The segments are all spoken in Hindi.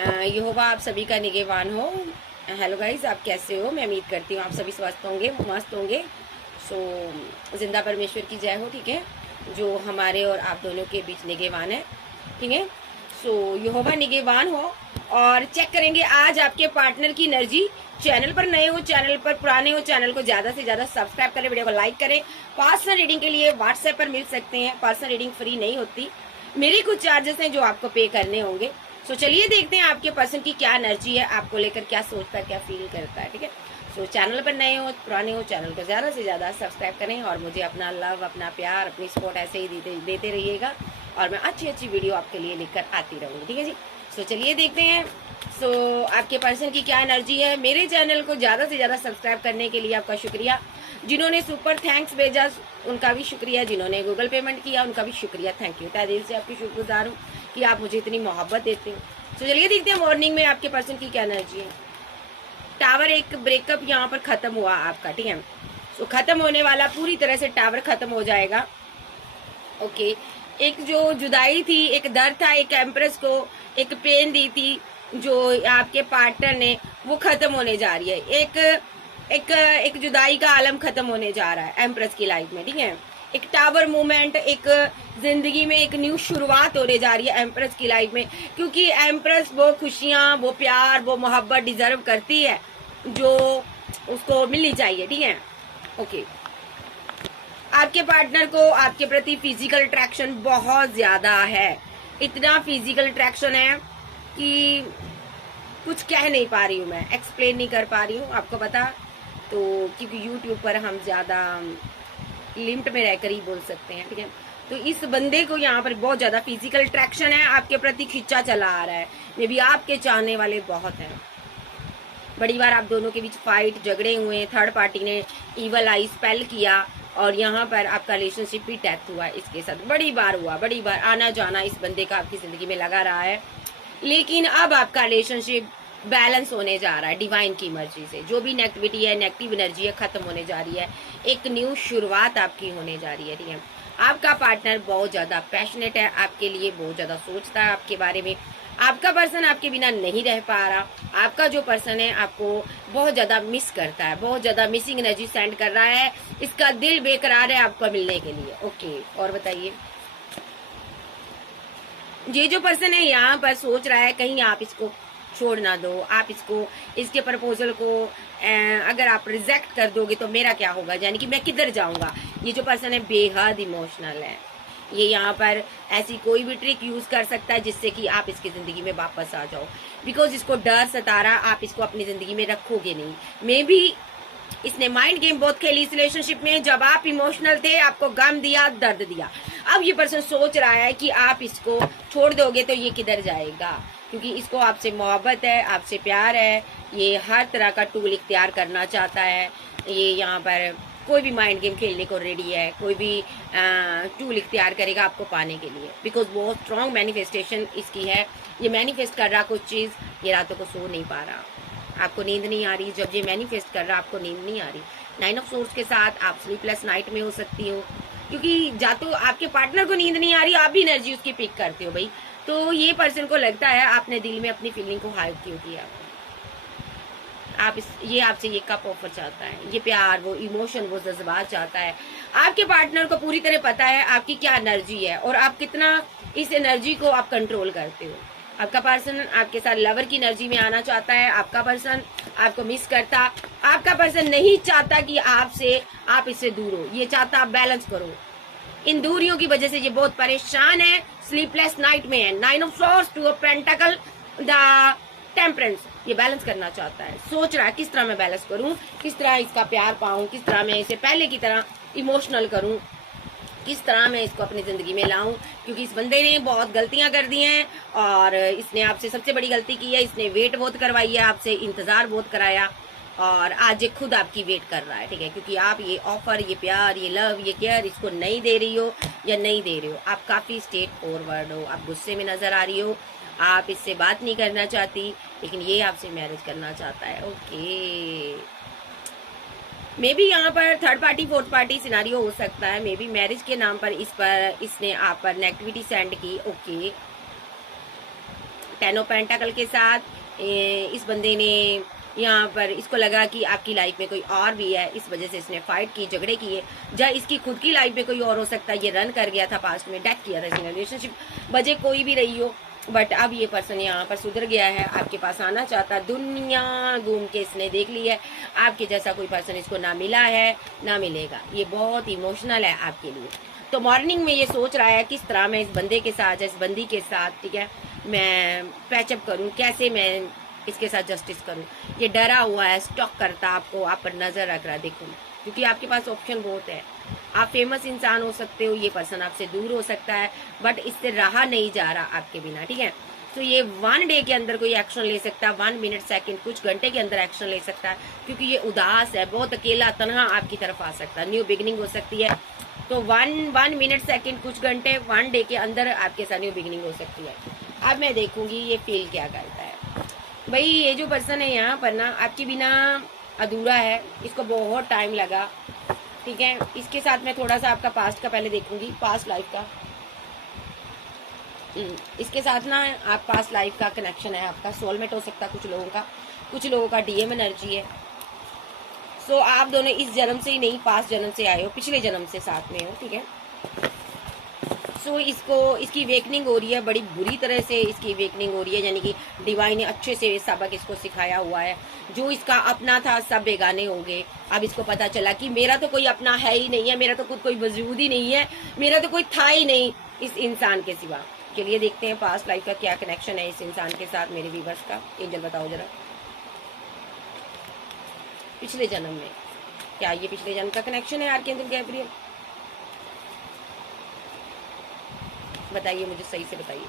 यहोवा आप सभी का निगहबान हो। हेलो गाइस, आप कैसे हो? मैं उम्मीद करती हूँ आप सभी स्वस्थ होंगे, मस्त होंगे। जिंदा परमेश्वर की जय हो। ठीक है, जो हमारे और आप दोनों के बीच निगहबान है। ठीक है, यहोवा निगहबान हो। और चेक करेंगे आज आपके पार्टनर की एनर्जी। चैनल पर नए हो, चैनल पर पुराने हो, चैनल को ज्यादा से ज्यादा सब्सक्राइब करें, वीडियो को लाइक करें। पर्सनल रीडिंग के लिए व्हाट्सएप पर मिल सकते हैं। पर्सनल रीडिंग फ्री नहीं होती, मेरे कुछ चार्जेस हैं जो आपको पे करने होंगे। चलिए देखते हैं आपके पर्सन की क्या एनर्जी है, आपको लेकर क्या सोचता है, क्या फील करता है। ठीक है, चैनल पर नए हो, पुराने हो, चैनल को ज्यादा से ज्यादा सब्सक्राइब करें और मुझे अपना लव, अपना प्यार, अपनी सपोर्ट ऐसे ही देते रहिएगा और मैं अच्छी अच्छी वीडियो आपके लिए लेकर आती रहूंगी। ठीक है जी, चलिए देखते हैं आपके पर्सन की क्या एनर्जी है। मेरे चैनल को ज्यादा से ज्यादा सब्सक्राइब करने के लिए आपका शुक्रिया। जिन्होंने सुपर थैंक्स भेजा उनका भी शुक्रिया, जिन्होंने गूगल पेमेंट किया उनका भी शुक्रिया। थैंक यू, तहे दिल से आपकी शुक्रगुजार हूँ कि आप मुझे इतनी मोहब्बत देते हो। चलिए देखते हैं मॉर्निंग में आपके पर्सन की क्या एनर्जी है। टावर एक ब्रेकअप यहाँ पर खत्म हुआ आपका। ठीक है, खत्म होने वाला, पूरी तरह से टावर खत्म हो जाएगा। ओके, एक जो जुदाई थी, एक दर्द था, एक एम्प्रेस को एक पेन दी थी जो आपके पार्टनर ने, वो खत्म होने जा रही है। एक जुदाई का आलम खत्म होने जा रहा है एम्प्रेस की लाइफ में। ठीक है, एक टावर मूवमेंट, एक जिंदगी में एक न्यू शुरुआत होने जा रही है एम्प्रेस की लाइफ में, क्योंकि एम्प्रेस वो खुशियां, वो प्यार, वो मोहब्बत डिजर्व करती है जो उसको मिलनी चाहिए। ठीक है, ओके। आपके पार्टनर को आपके प्रति फिजिकल अट्रैक्शन बहुत ज्यादा है। इतना फिजिकल अट्रैक्शन है कि कुछ कह नहीं पा रही हूँ, मैं एक्सप्लेन नहीं कर पा रही हूँ आपको पता तो, क्योंकि यूट्यूब पर हम ज्यादा लिमिट में रहकर ही बोल सकते हैं। ठीक है, तो इस बंदे को यहाँ पर बहुत ज्यादा फिजिकल अट्रैक्शन है, आपके प्रति खिंचा चला आ रहा है। मे भी आपके चाहने वाले बहुत हैं। बड़ी बार आप दोनों के बीच फाइट, झगड़े हुए, थर्ड पार्टी ने ईवल आई स्पेल किया और यहाँ पर आपका रिलेशनशिप भी डेथ हुआ इसके साथ। बड़ी बार हुआ, बड़ी बार आना जाना इस बंदे का आपकी जिंदगी में लगा रहा है। लेकिन अब आपका रिलेशनशिप बैलेंस होने जा रहा है डिवाइन की मर्जी से। जो भी नेगेटिविटी है, नेगेटिव एनर्जी है, खत्म होने जा रही है। एक न्यू शुरुआत आपकी होने जा रही है। ठीक है, आपका पार्टनर बहुत ज्यादा पैशनेट है आपके लिए, बहुत ज्यादा सोचता है आपके बारे में। आपका पर्सन आपके बिना नहीं रह पा रहा। आपका जो पर्सन है आपको बहुत ज्यादा मिस करता है, बहुत ज्यादा मिसिंग एनर्जी सेंड कर रहा है। इसका दिल बेकरार है आपको मिलने के लिए। ओके, और बताइए, ये जो पर्सन है यहाँ पर सोच रहा है कहीं आप इसको छोड़ ना दो, आप इसके प्रपोजल को अगर आप रिजेक्ट कर दोगे तो मेरा क्या होगा, यानी कि मैं किधर जाऊंगा। ये जो पर्सन है बेहद इमोशनल है। ये यहाँ पर ऐसी कोई भी ट्रिक यूज कर सकता है जिससे कि आप इसकी जिंदगी में वापस आ जाओ, बिकॉज इसको डर सता रहा, आप इसको अपनी जिंदगी में रखोगे नहीं। मे बी इसने माइंड गेम बहुत खेली इस रिलेशनशिप में। जब आप इमोशनल थे, आपको गम दिया, दर्द दिया। अब ये पर्सन सोच रहा है कि आप इसको छोड़ दोगे तो ये किधर जाएगा, क्योंकि इसको आपसे मोहब्बत है, आपसे प्यार है। ये हर तरह का टूल इख्तियार करना चाहता है। ये यहाँ पर कोई भी माइंड गेम खेलने को रेडी है, कोई भी टूल इख्तियार करेगा आपको पाने के लिए, बिकॉज बहुत स्ट्रॉन्ग मैनिफेस्टेशन इसकी है। ये मैनिफेस्ट कर रहा कुछ चीज, ये रातों को सो नहीं पा रहा, आपको नींद नहीं आ रही। जब ये मैनिफेस्ट कर रहा आपको नींद नहीं आ रही। 9 ऑफ सोर्स के साथ आप स्लीपलेस नाइट में हो सकती हो, क्योंकि जा तो आपके पार्टनर को नींद नहीं आ रही, आप भी एनर्जी उसकी पिक करते हो भाई। तो ये पर्सन को लगता है आपने दिल में अपनी फीलिंग को हाइड क्यों किया। ये आपसे ये कप ऑफर चाहता है, ये प्यार, वो इमोशन, वो जज्बात चाहता है। आपके पार्टनर को पूरी तरह पता है आपकी क्या एनर्जी है और आप कितना इस एनर्जी को आप कंट्रोल करते हो। आपका पर्सन आपके साथ लवर की एनर्जी में आना चाहता है। आपका पर्सन आपको मिस करता। आपका पर्सन नहीं चाहता कि आप इससे दूर हो, ये चाहता आप बैलेंस करो। इन दूरियों की वजह से ये बहुत परेशान है, स्लीपलेस नाइट में है। 9 of source, 2 of pentacle, the temperance. ये बैलेंस करना चाहता है, सोच रहा है किस तरह मैं बैलेंस करूं, किस तरह इसका प्यार पाऊं, किस तरह मैं इसे पहले की तरह इमोशनल करूं, किस तरह मैं इसको अपनी जिंदगी में लाऊं। क्योंकि इस बंदे ने बहुत गलतियां कर दी हैं और इसने आपसे सबसे बड़ी गलती की है। इसने वेट बहुत करवाई है आपसे, इंतजार बहुत कराया और आज ये खुद आपकी वेट कर रहा है। ठीक है, क्योंकि आप ये ऑफर, ये प्यार, ये लव, ये केयर इसको नहीं दे रही हो या नहीं दे रहे हो। आप काफी स्ट्रेट फॉरवर्ड हो, आप गुस्से में नजर आ रही हो, आप इससे बात नहीं करना चाहती, लेकिन ये आपसे मैरिज करना चाहता है। ओके, मे बी यहाँ पर third party, fourth party scenario हो सकता है। मे बी मैरिज के नाम पर इसने आप पर नेगेटिविटी सेंड की। ओके, 10 ऑफ पेंटाकल के साथ इस बंदे ने यहाँ पर इसको लगा कि आपकी लाइफ में कोई और भी है, इस वजह से इसने फाइट की, झगड़े किए। या इसकी खुद की लाइफ में कोई और हो सकता है, ये रन कर गया था पास्ट में, डेथ किया था इसने, रिलेशनशिप वजह कोई भी रही हो, बट अब ये पर्सन यहाँ पर सुधर गया है, आपके पास आना चाहता, दुनिया घूम के इसने देख ली है, आपके जैसा कोई पर्सन इसको ना मिला है ना मिलेगा। ये बहुत इमोशनल है आपके लिए। तो मॉर्निंग में ये सोच रहा है किस तरह मैं इस बंदे के साथ, इस बंदी के साथ, ठीक है, मैं पैचअप करूँ, कैसे मैं इसके साथ जस्टिस करूँ। ये डरा हुआ है, स्टॉक करता, आपको आप पर नजर रख रहा है। देखो, क्योंकि आपके पास ऑप्शन बहुत है, आप फेमस इंसान हो सकते हो, ये पर्सन आपसे दूर हो सकता है, बट इससे रहा नहीं जा रहा आपके बिना, ठीक है। तो ये 1 डे के अंदर कोई एक्शन ले सकता है, 1 मिनट सेकंड कुछ घंटे के अंदर एक्शन ले सकता है, क्योंकि ये उदास है, बहुत अकेला तन्हा आपकी तरफ आ सकता है, न्यू बिगिनिंग हो सकती है। तो 1 मिनट सेकंड कुछ घंटे 1 डे के अंदर आपके साथ न्यू बिगिनिंग हो सकती है। अब मैं देखूंगी ये फील क्या करता है। भाई ये जो पर्सन है यहाँ पर ना आपके बिना अधूरा है, इसको बहुत टाइम लगा, ठीक है। इसके साथ मैं थोड़ा सा आपका पास्ट का पहले देखूंगी, पास्ट लाइफ का। इसके साथ ना आप पास्ट लाइफ का कनेक्शन है, आपका सोलमेट हो सकता है कुछ लोगों का डीएम एनर्जी है। सो आप दोनों इस जन्म से ही नहीं, पास्ट जन्म से आए हो, पिछले जन्म से साथ में हो, ठीक है। सो इसकी वेकनिंग हो रही है, बड़ी बुरी तरह से इसकी वेकनिंग हो रही है, यानी कि डिवाइन ने अच्छे से सबक इसको सिखाया हुआ है। जो इसका अपना था सब बेगाने हो गए। अब इसको पता चला कि मेरा तो कोई अपना है ही नहीं है, मेरा तो खुद कोई वजूद ही नहीं है, मेरा तो कोई था ही नहीं इस इंसान के सिवा। चलिए देखते हैं पास्ट लाइफ का क्या कनेक्शन है इस इंसान के साथ, मेरे व्यूअर्स का। एंजल बताओ जरा, पिछले जन्म में क्या ये पिछले जन्म का कनेक्शन है आर्कएंजल गैब्रियल? बताइए मुझे, सही से बताइए,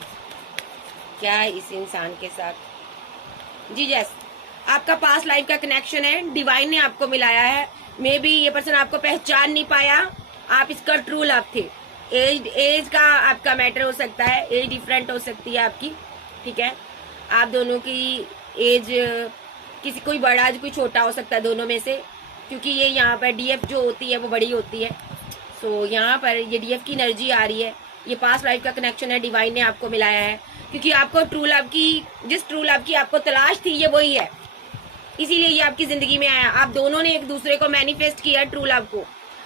क्या इस इंसान के साथ जी यस आपका पास्ट लाइफ का कनेक्शन है, डिवाइन ने आपको मिलाया है। मे बी ये पर्सन आपको पहचान नहीं पाया, आप इसका ट्रू लव थे। एज का आपका मैटर हो सकता है, एज डिफरेंट हो सकती है आपकी, ठीक है। आप दोनों की एज किसी कोई बड़ा कोई छोटा हो सकता है दोनों में से, क्योंकि ये यहाँ पर डीएफ जो होती है वो बड़ी होती है। सो यहाँ पर ये डीएफ की एनर्जी आ रही है, ये पास्ट लाइफ का कनेक्शन है, डिवाइन ने आपको मिलाया है, क्योंकि आपको ट्रू लव की, जिस ट्रू लव की आपको तलाश थी ये वही है, इसीलिए ये आपकी जिंदगी में आया। आप दोनों ने एक दूसरे को मैनिफेस्ट किया ट्रू लव को,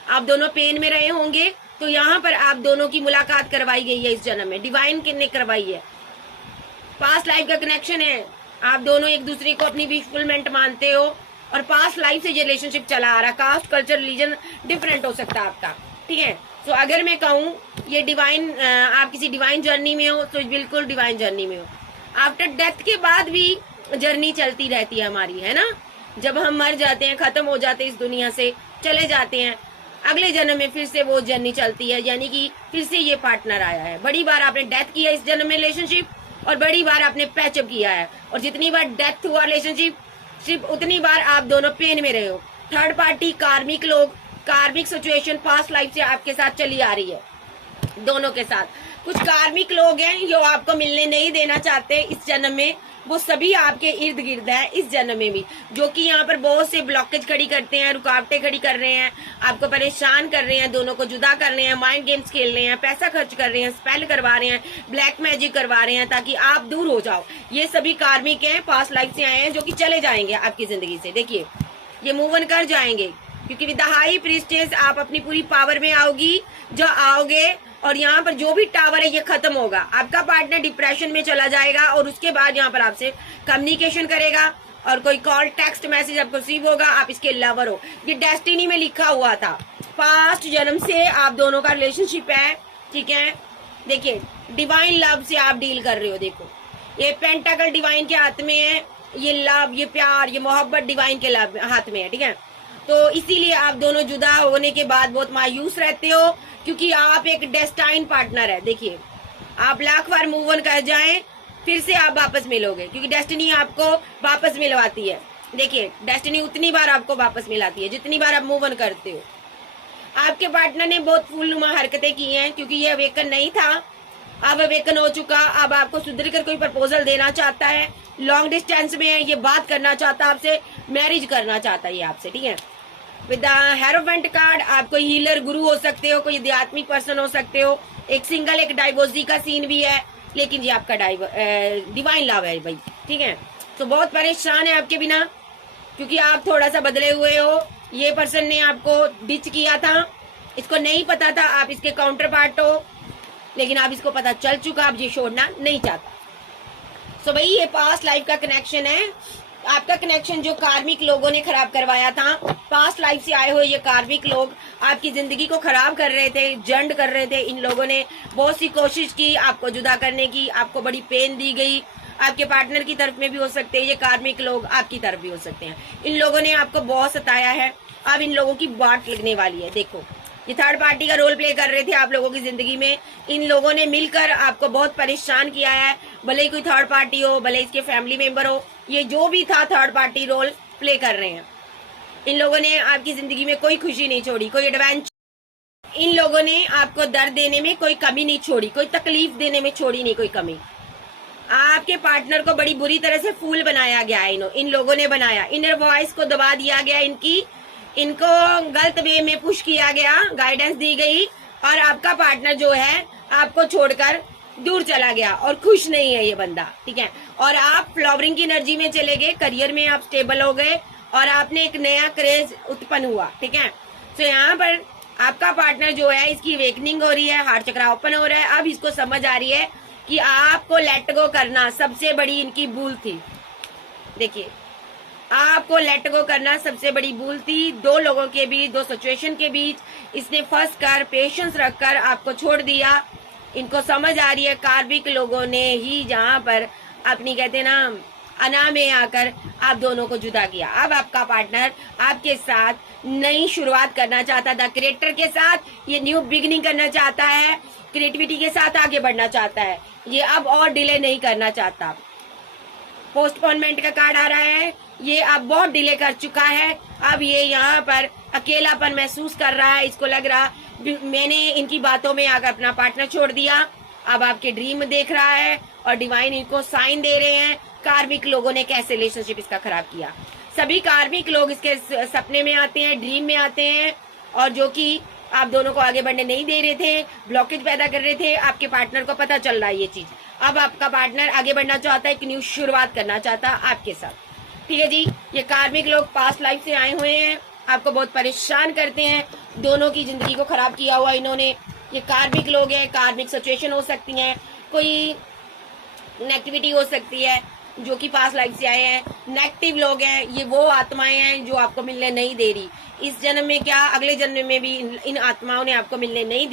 आप दोनों पेन में रहे होंगे, तो यहाँ पर आप दोनों की मुलाकात करवाई गई है इस जन्म में, डिवाइन ने करवाई है। पास्ट लाइफ का कनेक्शन है, आप दोनों एक दूसरे को अपनी विशफुलमेंट मानते हो, और पास्ट लाइफ से ये रिलेशनशिप चला आ रहा। कास्ट कल्चर रिलीजन डिफरेंट हो सकता है आपका, ठीक है। तो अगर मैं कहूँ ये डिवाइन, आप किसी डिवाइन जर्नी में हो तो बिल्कुल डिवाइन जर्नी में हो। आफ्टर डेथ के बाद भी जर्नी चलती रहती है हमारी, है ना। जब हम मर जाते हैं, खत्म हो जाते हैं इस दुनिया से, चले जाते हैं, अगले जन्म में फिर से वो जर्नी चलती है, यानी कि फिर से ये पार्टनर आया है। बड़ी बार आपने डेथ किया इस जन्म में रिलेशनशिप, और बड़ी बार आपने पैचअप किया है, और जितनी बार डेथ हुआ रिलेशनशिप उतनी बार आप दोनों पेन में रहे हो। थर्ड पार्टी कार्मिक लोग, कार्मिक सिचुएशन पास्ट लाइफ से आपके साथ चली आ रही है, दोनों के साथ। कुछ कार्मिक लोग हैं जो आपको मिलने नहीं देना चाहते इस जन्म में, वो सभी आपके इर्द गिर्द है इस जन्म में भी, जो कि यहाँ पर बहुत से ब्लॉकेज खड़ी करते हैं, रुकावटें खड़ी कर रहे हैं, आपको परेशान कर रहे हैं, दोनों को जुदा कर रहे हैं, माइंड गेम्स खेल रहे हैं, पैसा खर्च कर रहे हैं, स्पेल करवा रहे हैं, ब्लैक मैजिक करवा रहे हैं, ताकि आप दूर हो जाओ। ये सभी कार्मिक हैं, पास्ट लाइफ से आए हैं, जो कि चले जाएंगे आपकी जिंदगी से। देखिए ये मूव ऑन कर जाएंगे, क्योंकि विद द हाई प्रीस्टेस आप अपनी पूरी पावर में आओगी, जो आओगे, और यहाँ पर जो भी टावर है ये खत्म होगा। आपका पार्टनर डिप्रेशन में चला जाएगा, और उसके बाद यहाँ पर आपसे कम्युनिकेशन करेगा, और कोई कॉल टेक्स्ट मैसेज आपको रिसीव होगा, आप इसके लवर हो। ये डेस्टिनी में लिखा हुआ था, पास्ट जन्म से आप दोनों का रिलेशनशिप है, ठीक है। देखिए डिवाइन लव से आप डील कर रहे हो, देखो ये पेंटाकल डिवाइन के हाथ में है, ये लव, ये प्यार, ये मोहब्बत डिवाइन के हाथ में है, ठीक है। तो इसीलिए आप दोनों जुदा होने के बाद बहुत मायूस रहते हो, क्योंकि आप एक डेस्टाइन पार्टनर है। देखिए आप लाख बार मूव ऑन कर जाएं, फिर से आप वापस मिलोगे, क्योंकि डेस्टिनी आपको वापस मिलवाती है। देखिए डेस्टिनी उतनी बार आपको वापस मिलाती है जितनी बार आप मूव ऑन करते हो। आपके पार्टनर ने बहुत फूलनुमा हरकतें की हैं, क्योंकि ये अवेकन नहीं था, अब अवेकन हो चुका, अब आपको सुधर कर कोई प्रपोजल देना चाहता है, लॉन्ग डिस्टेंस में है, ये बात करना चाहता है आपसे, मैरिज करना चाहता है ये आपसे, ठीक है। विद द हेरोफेंट कार्ड आप कोई हीलर गुरु हो सकते हो, कोई आध्यात्मिक पर्सन हो सकते हो, एक सिंगल एक डाइवोर्सी का सीन भी है, लेकिन ये आपका डिवाइन लव है भाई, ठीक है। तो बहुत परेशान है आपके बिना, क्योंकि आप थोड़ा सा बदले हुए हो। ये पर्सन ने आपको डिच किया था, इसको नहीं पता था आप इसके काउंटर पार्ट हो, लेकिन आप इसको पता चल चुका, आप ये छोड़ना नहीं चाहता। सो भाई ये पास्ट लाइफ का कनेक्शन है, आपका कनेक्शन जो कार्मिक लोगों ने खराब करवाया था। पास्ट लाइफ से आए हुए ये कार्मिक लोग आपकी जिंदगी को खराब कर रहे थे, जंड कर रहे थे। इन लोगों ने बहुत सी कोशिश की आपको जुदा करने की, आपको बड़ी पेन दी गई। आपके पार्टनर की तरफ में भी हो सकते हैं ये कार्मिक लोग, आपकी तरफ भी हो सकते हैं। इन लोगों ने आपको बहुत सताया है, अब इन लोगों की बाट लगने वाली है। देखो ये थर्ड पार्टी का रोल प्ले कर रहे थे आप लोगों की जिंदगी में। इन लोगों ने मिलकर आपको बहुत परेशान किया है, भले ही कोई थर्ड पार्टी हो, भले इसके फैमिली मेंबर हो, ये जो भी था थर्ड पार्टी रोल प्ले कर रहे हैं। इन लोगों ने आपकी जिंदगी में कोई खुशी नहीं छोड़ी, कोई एडवेंचर। इन लोगों ने आपको दर्द देने में कोई कमी नहीं छोड़ी, कोई तकलीफ देने में छोड़ी नहीं कोई कमी। आपके पार्टनर को बड़ी बुरी तरह से फूल बनाया गया है, इन लोगों ने बनाया। इनर वॉइस को दबा दिया गया, इनको गलत वे में पुश किया गया, गाइडेंस दी गई, और आपका पार्टनर जो है आपको छोड़कर दूर चला गया और खुश नहीं है ये बंदा, ठीक है। और आप फ्लावरिंग की एनर्जी में चले गए, करियर में आप स्टेबल हो गए और आपने एक नया क्रेज उत्पन्न हुआ, ठीक है। तो यहाँ पर आपका पार्टनर जो है इसकी वेकनिंग हो रही है, हार्ट चक्र ओपन हो रहा है। अब इसको समझ आ रही है कि आपको लेट गो करना सबसे बड़ी इनकी भूल थी। देखिए आपको लेट गो करना सबसे बड़ी भूल थी। दो लोगों के बीच, दो सिचुएशन के बीच इसने फंस कर, पेशेंस रखकर आपको छोड़ दिया। इनको समझ आ रही है कार्मिक लोगों ने ही जहाँ पर अपनी कहते ना अना में आकर आप दोनों को जुदा किया। अब आपका पार्टनर आपके साथ नई शुरुआत करना चाहता था, क्रिएटर के साथ ये न्यू बिगिनिंग करना चाहता है, क्रिएटिविटी के साथ आगे बढ़ना चाहता है। ये अब और डिले नहीं करना चाहता। पोस्टपोनमेंट का कार्ड आ रहा है, ये अब बहुत डिले कर चुका है। अब ये यहाँ पर अकेलापन महसूस कर रहा है, इसको लग रहा मैंने इनकी बातों में आकर अपना पार्टनर छोड़ दिया। अब आपके ड्रीम देख रहा है और डिवाइन इनको साइन दे रहे हैं कार्मिक लोगों ने कैसे रिलेशनशिप इसका खराब किया। सभी कार्मिक लोग इसके सपने में आते हैं, ड्रीम में आते हैं, और जो कि आप दोनों को आगे बढ़ने नहीं दे रहे थे, ब्लॉकेज पैदा कर रहे थे। आपके पार्टनर को पता चल रहा है ये चीज। अब आपका पार्टनर आगे बढ़ना चाहता है, एक न्यू शुरुआत करना चाहता है आपके साथ, ठीक है जी। ये कार्मिक लोग पास्ट लाइफ से आए हुए हैं, आपको बहुत परेशान करते हैं, दोनों की जिंदगी को खराब किया हुआ इन्होंने। ये कार्मिक लोग हैं, कार्मिक सिचुएशन हो सकती है, कोई नेगेटिविटी हो सकती है जो कि पास्ट लाइफ से आए हैं। नेगेटिव लोग हैं, ये वो आत्माएं हैं जो आपको मिलने नहीं दे रही। इस जन्म में क्या अगले जन्म में भी इन आत्माओं ने आपको मिलने नहीं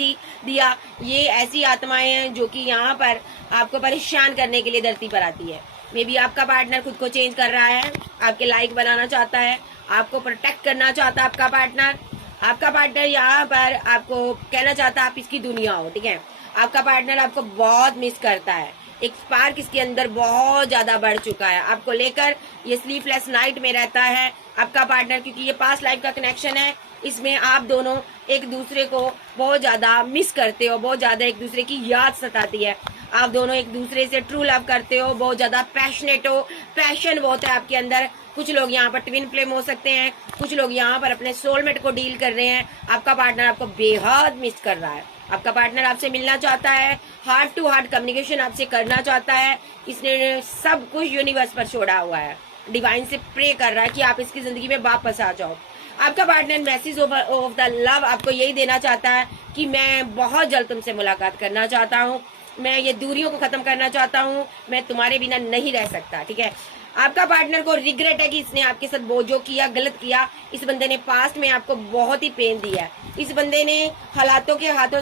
दिया। ये ऐसी आत्माएं हैं जो कि यहाँ पर आपको परेशान करने के लिए धरती पर आती है। मे बी आपका पार्टनर खुद को चेंज कर रहा है, आपके लाइक बनाना चाहता है, आपको प्रोटेक्ट करना चाहता है आपका पार्टनर। आपका पार्टनर यहाँ पर आपको कहना चाहता है आप इसकी दुनिया हो, ठीक है। आपका पार्टनर आपको बहुत मिस करता है, एक स्पार्क इसके अंदर बहुत ज्यादा बढ़ चुका है आपको लेकर। ये स्लीपलेस नाइट में रहता है आपका पार्टनर, क्योंकि ये पास्ट लाइफ का कनेक्शन है। इसमें आप दोनों एक दूसरे को बहुत ज्यादा मिस करते हो, बहुत ज्यादा एक दूसरे की याद सताती है। आप दोनों एक दूसरे से ट्रू लव करते हो, बहुत ज्यादा पैशनेट हो, पैशन बहुत है आपके अंदर। कुछ लोग यहाँ पर ट्विन फ्लेम हो सकते हैं, कुछ लोग यहाँ पर अपने सोलमेट को डील कर रहे हैं। आपका पार्टनर आपको बेहद मिस कर रहा है, आपका पार्टनर आपसे मिलना चाहता है, हार्ट टू हार्ट कम्युनिकेशन आपसे करना चाहता है। इसने सब कुछ यूनिवर्स पर छोड़ा हुआ है, डिवाइन से प्रे कर रहा है कि आप इसकी जिंदगी में वापस आ जाओ। आपका partner message of the love आपको यही देना चाहता है कि मैं बहुत जल्द तुमसे मुलाकात करना चाहता हूँ, मैं ये दूरियों को खत्म करना चाहता हूँ, मैं तुम्हारे बिना नहीं रह सकता, ठीक है। आपका पार्टनर को रिग्रेट है कि इसने आपके साथ वो जो किया गलत किया। इस बंदे ने पास्ट में आपको बहुत ही पेन दिया है। इस बंदे ने हालातों के हाथों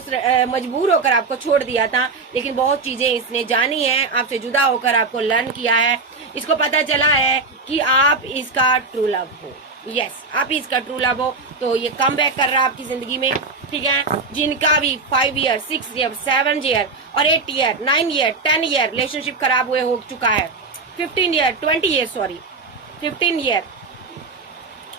मजबूर होकर आपको छोड़ दिया था, लेकिन बहुत चीजें इसने जानी है, आपसे जुदा होकर आपको लर्न किया है। इसको पता चला है कि आप इसका ट्रू लव हो। यस, आप इसका ट्रू लव हो। तो ये कम बैक कर रहा है आपकी जिंदगी में, ठीक है। जिनका भी 5 ईयर, 6 ईयर, 7 ईयर और 8 ईयर, 9 ईयर, 10 ईयर रिलेशनशिप खराब हुए हो चुका है, 15 ईयर, 20 ईयर, सॉरी 15 ईयर,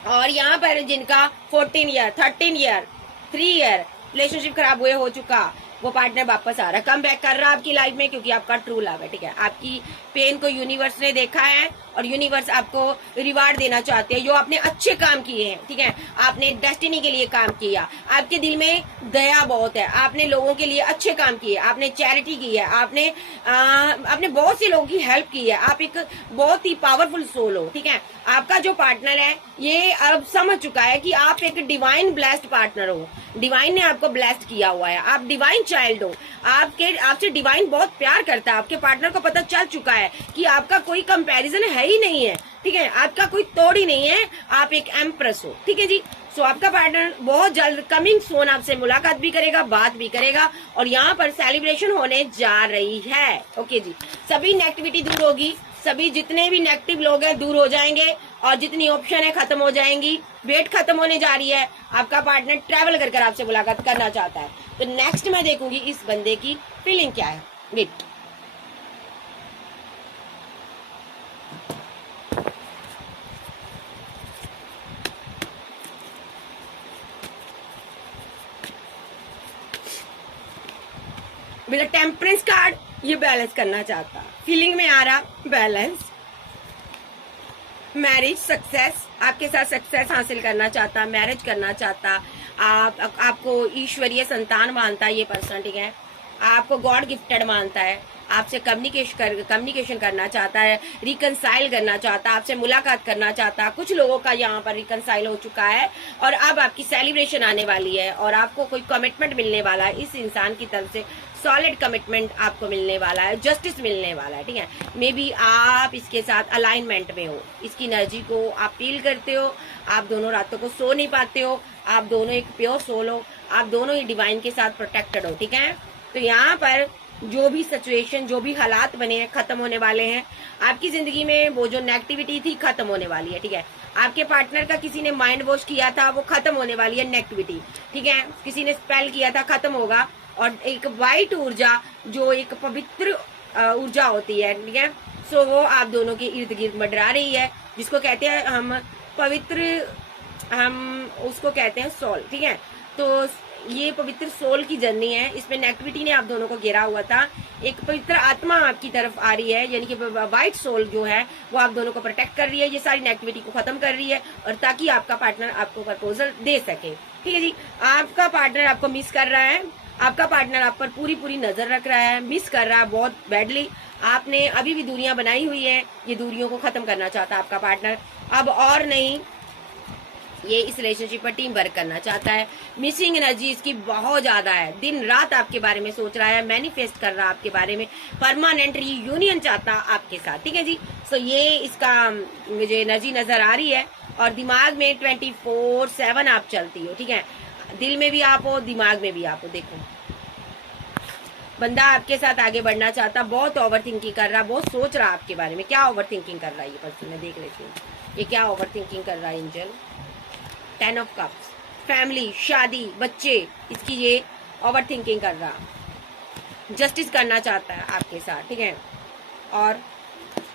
और यहाँ पर जिनका 14 ईयर, 13 ईयर, 3 ईयर रिलेशनशिप खराब हुए हो चुका, वो पार्टनर वापस आ रहा है, कम बैक कर रहा है आपकी लाइफ में, क्योंकि आपका ट्रू लव है, ठीक है। आपकी पेन को यूनिवर्स ने देखा है और यूनिवर्स आपको रिवार्ड देना चाहते हैं, जो आपने अच्छे काम किए हैं, ठीक है। आपने डेस्टिनी के लिए काम किया, आपके दिल में दया बहुत है, आपने लोगों के लिए अच्छे काम किए, आपने चैरिटी की है, आपने बहुत से लोगों की हेल्प की है, आप एक बहुत ही पावरफुल सोल हो, ठीक है। आपका जो पार्टनर है ये अब समझ चुका है कि आप एक डिवाइन ब्लेस्ड पार्टनर हो, डिवाइन ने आपको ब्लेस्ड किया हुआ है, आप डिवाइन चाइल्ड हो, आपसे डिवाइन बहुत प्यार करता है। आपके पार्टनर को पता चल चुका है कि आपका कोई कंपैरिजन है ही नहीं है, ठीक है, आपका कोई तोड़ ही नहीं है, आप एक एम्प्रेस हो, ठीक है जी। सो आपका पार्टनर बहुत जल्द कमिंग सोन आपसे मुलाकात भी करेगा, बात भी करेगा, और यहाँ पर सेलिब्रेशन होने जा रही है। ओके जी, सभी नेगेटिविटी दूर होगी, सभी जितने भी नेगेटिव लोग हैं दूर हो जाएंगे, और जितनी ऑप्शन है खत्म हो जाएंगी, वेट खत्म होने जा रही है। आपका पार्टनर ट्रैवल कर आपसे मुलाकात करना चाहता है। तो नेक्स्ट मैं देखूंगी इस बंदे की फीलिंग क्या है। वेट, मेरा टेम्परेंस कार्ड ये बैलेंस करना चाहता, फीलिंग में आ रहा बैलेंस, मैरिज सक्सेस, आपके साथ सक्सेस हासिल करना चाहता, मैरिज करना चाहता, आपको ईश्वरीय संतान मानता है ये पर्सन, ठीक है, आपको गॉड गिफ्टेड मानता है, आपसे कम्युनिकेशन करना चाहता है, रिकनसाइल करना चाहता, आपसे मुलाकात करना चाहता। कुछ लोगों का यहाँ पर रिकनसाइल हो चुका है, और अब आपकी सेलिब्रेशन आने वाली है, और आपको कोई कमिटमेंट मिलने वाला है इस इंसान की तरफ से, सॉलिड कमिटमेंट आपको मिलने वाला है, जस्टिस मिलने वाला है, ठीक है। मे बी आप इसके साथ अलाइनमेंट में हो, इसकी एनर्जी को आप फील करते हो, आप दोनों रातों को सो नहीं पाते हो, आप दोनों एक प्योर सोल हो, आप दोनों ही डिवाइन के साथ प्रोटेक्टेड हो, ठीक है। तो यहाँ पर जो भी सिचुएशन, जो भी हालात बने हैं खत्म होने वाले हैं। आपकी जिंदगी में वो जो नेगेटिविटी थी खत्म होने वाली है, ठीक है। आपके पार्टनर का किसी ने माइंड वॉश किया था, वो खत्म होने वाली है नेगेटिविटी, ठीक है। किसी ने स्पेल किया था, खत्म होगा, और एक वाइट ऊर्जा जो एक पवित्र ऊर्जा होती है, ठीक है, सो वो आप दोनों के इर्द गिर्द मंडरा रही है, जिसको कहते हैं हम पवित्र, हम उसको कहते हैं सोल, ठीक है। तो ये पवित्र सोल की जर्नी है, इसमें नेगेटिविटी ने आप दोनों को घेरा हुआ था, एक पवित्र आत्मा आपकी तरफ आ रही है, यानी कि व्हाइट सोल जो है वो आप दोनों को प्रोटेक्ट कर रही है, ये सारी नेगेटिविटी को खत्म कर रही है, और ताकि आपका पार्टनर आपको प्रपोजल दे सके, ठीक है जी। आपका पार्टनर आपको मिस कर रहा है, आपका पार्टनर आप पर पूरी नजर रख रहा है, मिस कर रहा है बहुत बैडली। आपने अभी भी दूरियां बनाई हुई है, ये दूरियों को खत्म करना चाहता है आपका पार्टनर, अब और नहीं, ये इस रिलेशनशिप पर टीम वर्क करना चाहता है। मिसिंग एनर्जी इसकी बहुत ज्यादा है, दिन रात आपके बारे में सोच रहा है, मैनिफेस्ट कर रहा है आपके बारे में, परमानेंट रीयूनियन चाहता आपके साथ, ठीक है जी। सो ये इसका मुझे एनर्जी नजर आ रही है, और दिमाग में 24/7 आप चलती हो, ठीक है, दिल में भी आप हो, दिमाग में भी आप हो। देखो बंदा आपके साथ आगे बढ़ना चाहता, बहुत ओवर थिंकिंग कर रहा, बहुत सोच रहा आपके बारे में। क्या ओवर थिंकिंग कर रहा है ये पर्सन, मैं देख लेती हूँ ये क्या ओवर थिंकिंग कर रहा है। एंजल 10 ऑफ कप्स, फैमिली, शादी, बच्चे, इसकी ये ओवर थिंकिंग कर रहा, जस्टिस करना चाहता है आपके साथ, ठीक है, और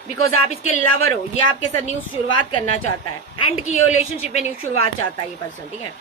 बिकॉज आप इसके लवर हो, ये आपके साथ न्यू शुरुआत करना चाहता है, एंड की रिलेशनशिप में न्यू शुरुआत चाहता है ये पर्सन, ठीक है।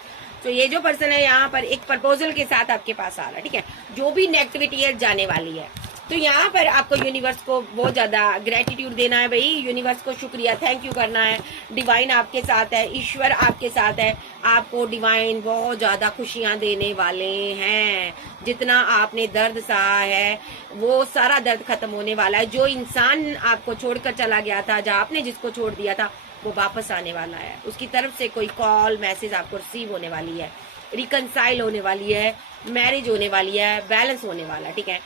तो ये जो पर्सन है यहाँ पर एक प्रपोजल के साथ आपके पास आ रहा है, ठीक है, जो भी नेगेटिविटी है जाने वाली है। तो यहाँ पर आपको यूनिवर्स को बहुत ज्यादा ग्रेटिट्यूड देना है भाई, यूनिवर्स को शुक्रिया, थैंक यू करना है। डिवाइन आपके साथ है, ईश्वर आपके साथ है, आपको डिवाइन बहुत ज्यादा खुशियां देने वाले हैं। जितना आपने दर्द सहा है वो सारा दर्द खत्म होने वाला है। जो इंसान आपको छोड़कर चला गया था, जहाँ आपने जिसको छोड़ दिया था, वो वापस आने वाला है। उसकी तरफ से कोई कॉल मैसेज आपको रिसीव होने वाली है, रिकनसाइल होने वाली है, मैरिज होने वाली है, बैलेंस होने वाला है, ठीक है,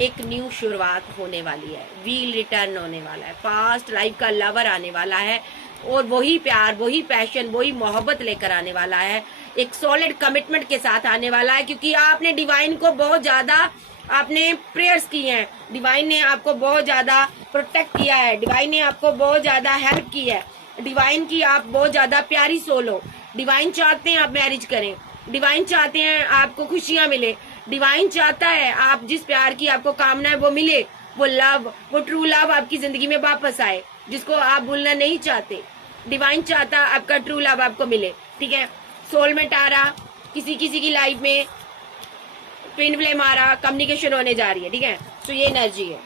एक न्यू शुरुआत होने वाली है, व्हील रिटर्न होने वाला है, पास्ट लाइफ का लवर आने वाला है, और वही प्यार, वही पैशन, वही मोहब्बत लेकर आने वाला है, एक सॉलिड कमिटमेंट के साथ आने वाला है। क्योंकि आपने डिवाइन को बहुत ज्यादा आपने प्रेयर्स की हैं, डिवाइन ने आपको बहुत ज्यादा प्रोटेक्ट किया है, डिवाइन ने आपको बहुत ज्यादा हेल्प की है, डिवाइन की आप बहुत ज्यादा प्यारी सोल हो। डिवाइन चाहते हैं आप मैरिज करें, डिवाइन चाहते हैं आपको खुशियां मिले, डिवाइन चाहता है आप जिस प्यार की आपको कामना है वो मिले, वो लव, वो ट्रू लव आपकी जिंदगी में वापस आए, जिसको आप भूलना नहीं चाहते। डिवाइन चाहता आपका ट्रू लव आपको मिले, ठीक है। सोलमेट आ रहा, किसी किसी की लाइफ में ट्विन फ्लेम आ रहा, कम्युनिकेशन होने जा रही है, ठीक है। तो ये एनर्जी है,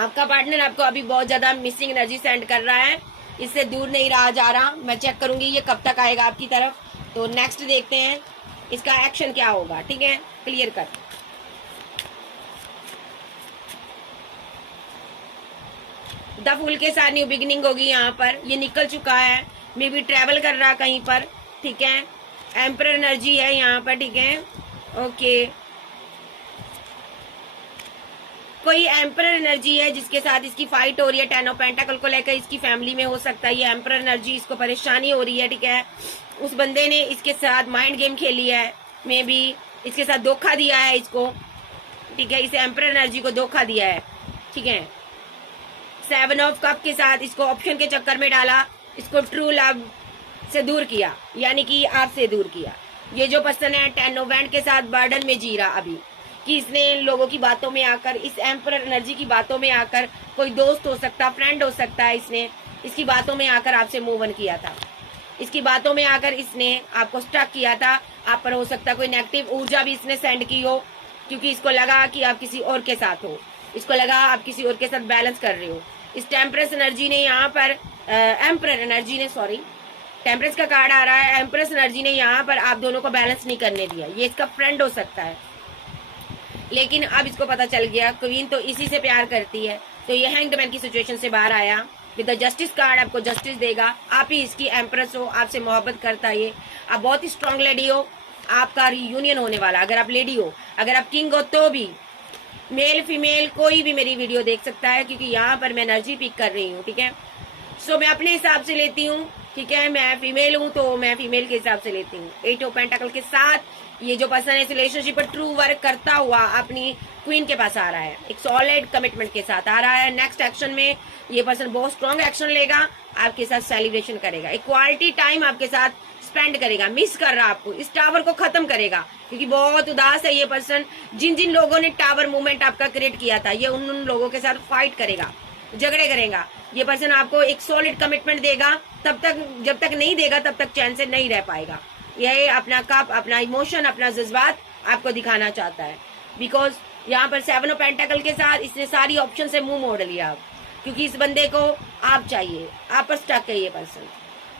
आपका पार्टनर आपको अभी बहुत ज्यादा मिसिंग एनर्जी सेंड कर रहा है, इससे दूर नहीं रहा जा रहा। मैं चेक करूंगी ये कब तक आएगा आपकी तरफ। तो नेक्स्ट देखते हैं इसका एक्शन क्या होगा, ठीक है। क्लियर कर। द फूल के साथ न्यू बिगिनिंग होगी यहाँ पर। ये निकल चुका है, मे बी ट्रेवल कर रहा कहीं पर, ठीक है। एम्परर एनर्जी है यहाँ पर, ठीक है। ओके, कोई एम्परर एनर्जी है जिसके साथ इसकी फाइट हो रही है। 10 ऑफ पेंटाकल को लेकर इसकी फैमिली में हो सकता है ये एम्परर एनर्जी, इसको परेशानी हो रही है, ठीक है। उस बंदे ने इसके साथ माइंड गेम खेली है, मे बी इसके साथ धोखा दिया है इसको, ठीक है। इसे एम्परर एनर्जी को धोखा दिया है, ठीक है। 7 ऑफ कप के साथ इसको ऑप्शन के चक्कर में डाला, इसको ट्रू लव से दूर किया, यानी कि आपसे दूर किया। ये जो पर्सन है 10 ऑफ वैंड के साथ बर्डन में जी रहा अभी, कि इसने लोगों की बातों में आकर, इस एम्परर एनर्जी की बातों में आकर, कोई दोस्त हो सकता, फ्रेंड हो सकता है, इसने इसकी बातों में आकर आपसे मूव ऑन किया था। इसकी बातों में आकर इसने आपको स्टक किया था। आप पर हो सकता है कोई नेगेटिव ऊर्जा भी इसने सेंड की हो, क्योंकि इसको लगा कि आप किसी और के साथ हो, इसको लगा आप किसी और के साथ बैलेंस कर रहे हो। इस टेम्परेस एनर्जी ने यहाँ पर एम्परर एनर्जी ने, सॉरी टेम्परेस का कार्ड आ रहा है, एम्प्रेस एनर्जी ने यहाँ पर आप दोनों को बैलेंस नहीं करने दिया। ये इसका फ्रेंड हो सकता है, लेकिन अब इसको पता चल गया क्वीन तो इसी से प्यार करती है, तो ये हैंग्ड मैन की सिचुएशन से बाहर आया। विद द जस्टिस कार्ड आपको जस्टिस देगा। आप ही इसकी एम्प्रेस हो, आपसे मोहब्बत करता है ये, आप बहुत ही स्ट्रांग लेडी हो, आपका रियूनियन होने वाला। अगर आप लेडी हो, अगर आप किंग हो तो भी, मेल फीमेल कोई भी मेरी वीडियो देख सकता है, क्योंकि यहाँ पर मैं एनर्जी पिक कर रही हूँ, ठीक है। सो मैं अपने हिसाब से लेती हूँ, ठीक है। मैं फीमेल हूँ तो मैं फीमेल के हिसाब से लेती हूँ। 8 ऑफ पेंटाकल के साथ ये जो पर्सन है इस रिलेशनशिप पर ट्रू वर्क करता हुआ अपनी क्वीन के पास आ रहा है, एक सॉलिड कमिटमेंट के साथ आ रहा है। नेक्स्ट एक्शन में ये पर्सन बहुत स्ट्रॉन्ग एक्शन लेगा, आपके साथ सेलिब्रेशन करेगा, एक क्वालिटी टाइम आपके साथ स्पेंड करेगा, मिस कर रहा आपको, इस टावर को खत्म करेगा, क्योंकि बहुत उदास है ये पर्सन। जिन जिन लोगों ने टावर मूवमेंट आपका क्रिएट किया था, ये उन लोगों के साथ फाइट करेगा, झगड़े करेगा। ये पर्सन आपको एक सॉलिड कमिटमेंट देगा, तब तक जब तक नहीं देगा तब तक चैन से नहीं रह पाएगा। ये अपना कप, अपना इमोशन, अपना जज्बात आपको दिखाना चाहता है, बिकॉज यहाँ पर 7 ऑफ पेंटाकल के साथ इसने सारी ऑप्शन से मुंह मोड़ लिया अब, क्योंकि इस बंदे को आप चाहिए, आप पर स्टक है ये पर्सन।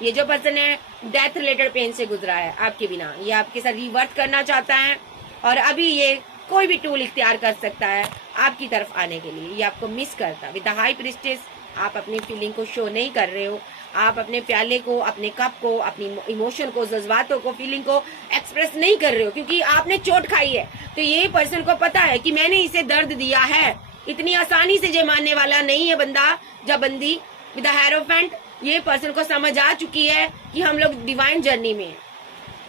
ये जो पर्सन है डेथ रिलेटेड पेन से गुजरा है आपके बिना, ये आपके साथ रिवर्ट करना चाहता है, और अभी ये कोई भी टूल इख्तियार कर सकता है आपकी तरफ आने के लिए। ये आपको मिस करता है। विद द हाई प्रीस्टेस आप अपनी फीलिंग को शो नहीं कर रहे हो, आप अपने प्याले को, अपने कप को, अपनी इमोशन को, जज्बातों को, फीलिंग को एक्सप्रेस नहीं कर रहे हो, क्योंकि आपने चोट खाई है। तो ये पर्सन को पता है कि मैंने इसे दर्द दिया है, इतनी आसानी से जो मानने वाला नहीं है बंदा या बंदी। विद द हेरोफेंट ये पर्सन को समझ आ चुकी है कि हम लोग डिवाइन जर्नी में हैं,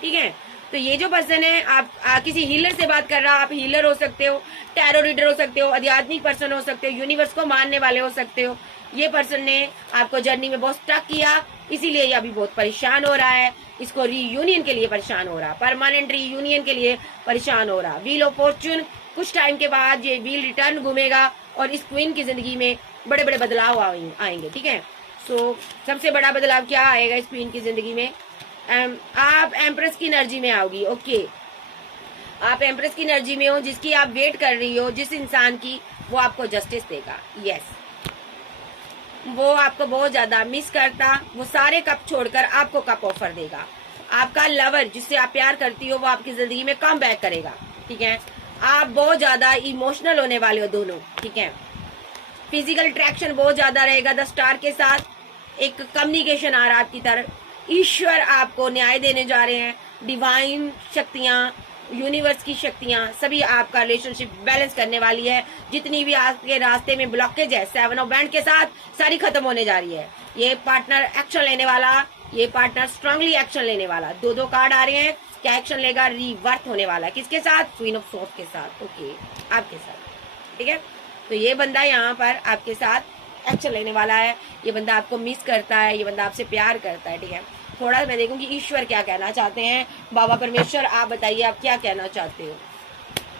ठीक है। तो ये जो पर्सन है आप किसी हीलर से बात कर रहा, आप हीलर हो सकते हो, टैरो रीडर हो सकते हो, आध्यात्मिक पर्सन हो सकते हो, यूनिवर्स को मानने वाले हो सकते हो। ये पर्सन ने आपको जर्नी में बहुत स्टक किया, इसीलिए ये अभी बहुत परेशान हो रहा है, इसको रीयूनियन के लिए परेशान हो रहा, परमानेंट रीयूनियन के लिए परेशान हो रहा। व्हील ऑफ फॉर्च्यून, कुछ टाइम के बाद ये व्हील रिटर्न घूमेगा और इस क्वीन की जिंदगी में बड़े बड़े बदलाव आएंगे, ठीक है। सो सबसे बड़ा बदलाव क्या आएगा इस क्वीन की जिंदगी में? आप एम्प्रेस की एनर्जी में आओगी, ओके। आप एम्प्रेस की एनर्जी में हो, जिसकी आप वेट कर रही हो, जिस इंसान की, वो आपको जस्टिस देगा। यस, वो आपको बहुत ज्यादा मिस करता, वो सारे कप छोड़कर आपको कप ऑफर देगा। आपका लवर जिससे आप प्यार करती हो वो आपकी जिंदगी में कम बैक करेगा, ठीक है। आप बहुत ज्यादा इमोशनल होने वाले हो दोनों, ठीक है। फिजिकल अट्रैक्शन बहुत ज्यादा रहेगा। द स्टार के साथ एक कम्युनिकेशन आ रहा है आपकी तरफ, ईश्वर आपको न्याय देने जा रहे हैं। डिवाइन शक्तियां, यूनिवर्स की शक्तियां, सभी आपका रिलेशनशिप बैलेंस करने वाली है। जितनी भी आपके रास्ते में ब्लॉकेज है 7 ऑफ बैंड के साथ सारी खत्म होने जा रही है। ये पार्टनर एक्शन लेने वाला, ये पार्टनर स्ट्रांगली एक्शन लेने वाला। दो कार्ड आ रहे हैं, क्या एक्शन लेगा? रिवर्थ होने वाला है। किसके साथ? क्वीन ऑफ सोर्स के साथ, ओके, आपके साथ, ठीक है। तो ये बंदा यहाँ पर आपके साथ एक्शन लेने वाला है। ये बंदा आपको मिस करता है, ये बंदा आपसे प्यार करता है, ठीक है। थोड़ा मैं देखूंगी ईश्वर क्या कहना चाहते हैं। बाबा परमेश्वर आप बताइए आप क्या कहना चाहते हो।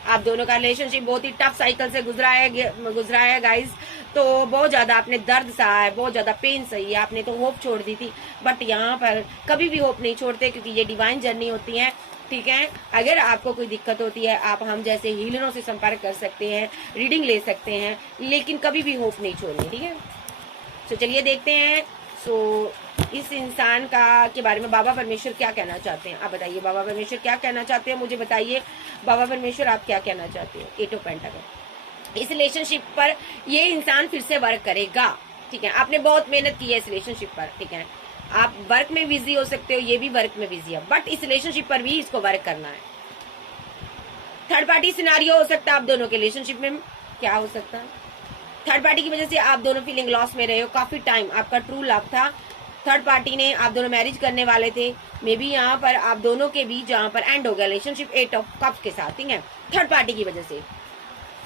आप दोनों का रिलेशनशिप बहुत ही टफ साइकिल से गुजरा है गाइस। तो बहुत ज्यादा आपने दर्द सहा है, बहुत ज्यादा पेन सही है। आपने तो होप छोड़ दी थी, बट यहाँ पर कभी भी होप नहीं छोड़ते, क्योंकि ये डिवाइन जर्नी होती है। ठीक है। अगर आपको कोई दिक्कत होती है, आप हम जैसे हीलरों से संपर्क कर सकते हैं, रीडिंग ले सकते हैं, लेकिन कभी भी होप नहीं छोड़नी, ठीक है। तो चलिए देखते हैं। सो इस इंसान का के बारे में बाबा परमेश्वर क्या कहना चाहते हैं, आप बताइए। बाबा परमेश्वर क्या कहना चाहते हैं, मुझे बताइए। बाबा परमेश्वर आप क्या कहना चाहते हैं। 8 ऑफ पेंटाकल। इस रिलेशनशिप पर ये इंसान फिर से वर्क करेगा, ठीक है। आपने बहुत मेहनत की है इस रिलेशनशिप पर, ठीक है। आप वर्क में बिजी हो सकते हो, ये भी वर्क में बिजी है, बट इस रिलेशनशिप पर भी इसको वर्क करना है। थर्ड पार्टी सिनारियो हो सकता है आप दोनों के रिलेशनशिप में। क्या हो सकता है, थर्ड पार्टी की वजह से आप दोनों फीलिंग लॉस में रहे हो। काफी टाइम आपका ट्रू लव था, थर्ड पार्टी ने, आप दोनों मैरिज करने वाले थे, मे बी यहाँ पर आप दोनों के बीच जहाँ पर एंड हो गया रिलेशनशिप 8 ऑफ कप्स के साथ, ठीक है। थर्ड पार्टी की वजह से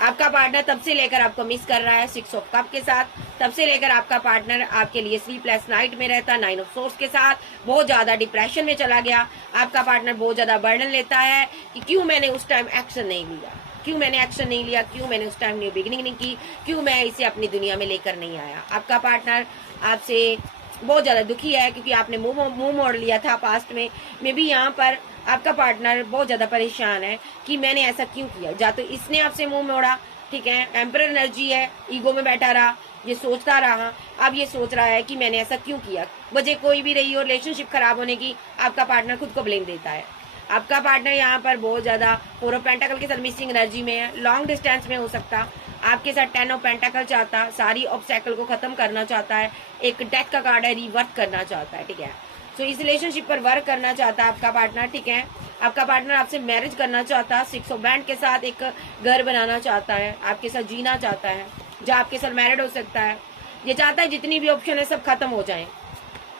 आपका पार्टनर तब से लेकर आपको मिस कर रहा है 6 ऑफ कप के साथ। तब से लेकर आपका पार्टनर आपके लिए स्लीपलेस नाइट में रहता, 9 ऑफ सोर्स के साथ, बहुत ज्यादा डिप्रेशन में चला गया। आपका पार्टनर बहुत ज्यादा बर्डन लेता है कि क्यों मैंने उस टाइम एक्शन नहीं लिया, क्यों मैंने एक्शन नहीं लिया, क्यों मैंने उस टाइम न्यू बिगिनिंग नहीं की, क्यों मैं इसे अपनी दुनिया में लेकर नहीं आया। आपका पार्टनर आपसे बहुत ज्यादा दुखी है क्योंकि आपने मुंह मोड़ लिया था पास्ट में। मे बी यहाँ पर आपका पार्टनर बहुत ज्यादा परेशान है कि मैंने ऐसा क्यों किया। या तो इसने आपसे मुंह मोड़ा, ठीक है, एम्परर एनर्जी है, ईगो में बैठा रहा, ये सोचता रहा, अब ये सोच रहा है कि मैंने ऐसा क्यों किया। वजह कोई भी रही हो रिलेशनशिप खराब होने की, आपका पार्टनर खुद को ब्लेम देता है। आपका पार्टनर यहाँ पर बहुत ज्यादा 4 ऑफ पेंटाकल के साथ मिसिंग एनर्जी में है, लॉन्ग डिस्टेंस में हो सकता, आपके साथ 10 ऑफ पेंटाकल चाहता, सारी ऑब्स्टेकल को खत्म करना चाहता है, एक डेथ का कार्ड है, रिवर्ट करना चाहता है, ठीक है। सो इस रिलेशनशिप पर वर्क करना चाहता है आपका पार्टनर, ठीक है। आपका पार्टनर आपसे मैरिज करना चाहता है, 6 ऑफ बैंड के साथ एक घर बनाना चाहता है, आपके साथ जीना चाहता है, जो आपके साथ मैरिड हो सकता है। ये चाहता है जितनी भी ऑप्शन है सब खत्म हो जाए,